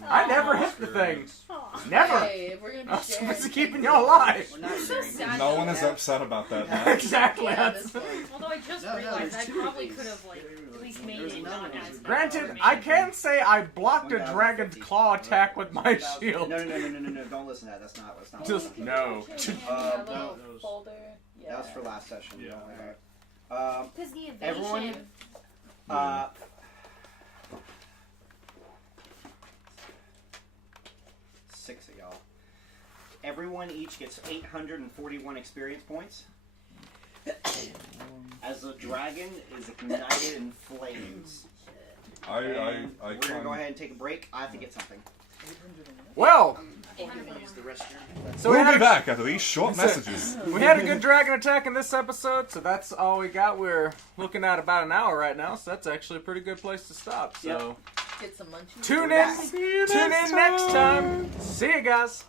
I never hit the thing. Aw. Never. Hey, if we're gonna I'm be supposed to sharing, keep you alive. We're not So sharing. sad. No one is upset about that, man. Exactly. Yeah, That's- this one. Although I just No, no, realized I there's two of probably these. could have like at least made There's it another not one. as Granted, bad. I can say I blocked a 1050. dragon's claw attack with my shield. No, don't listen to that. That's not. That's not. Just- what I'm no. Put your hand in that no, little that was- folder. Yeah. That was for last session. Yeah. Don't worry about it. Because the evasion. Everyone- Uh, six of y'all. Everyone each gets 841 experience points. As the dragon is ignited in flames. I And we're gonna can't. go ahead and take a break. I have to get something. Well, We're gonna use the restroom. so we We'll be had, back after these short messages. we had a good dragon attack in this episode, so that's all we got. We're looking at about an hour right now, so that's actually a pretty good place to stop. So Get some munchies. tune We're back. in next time. See you guys.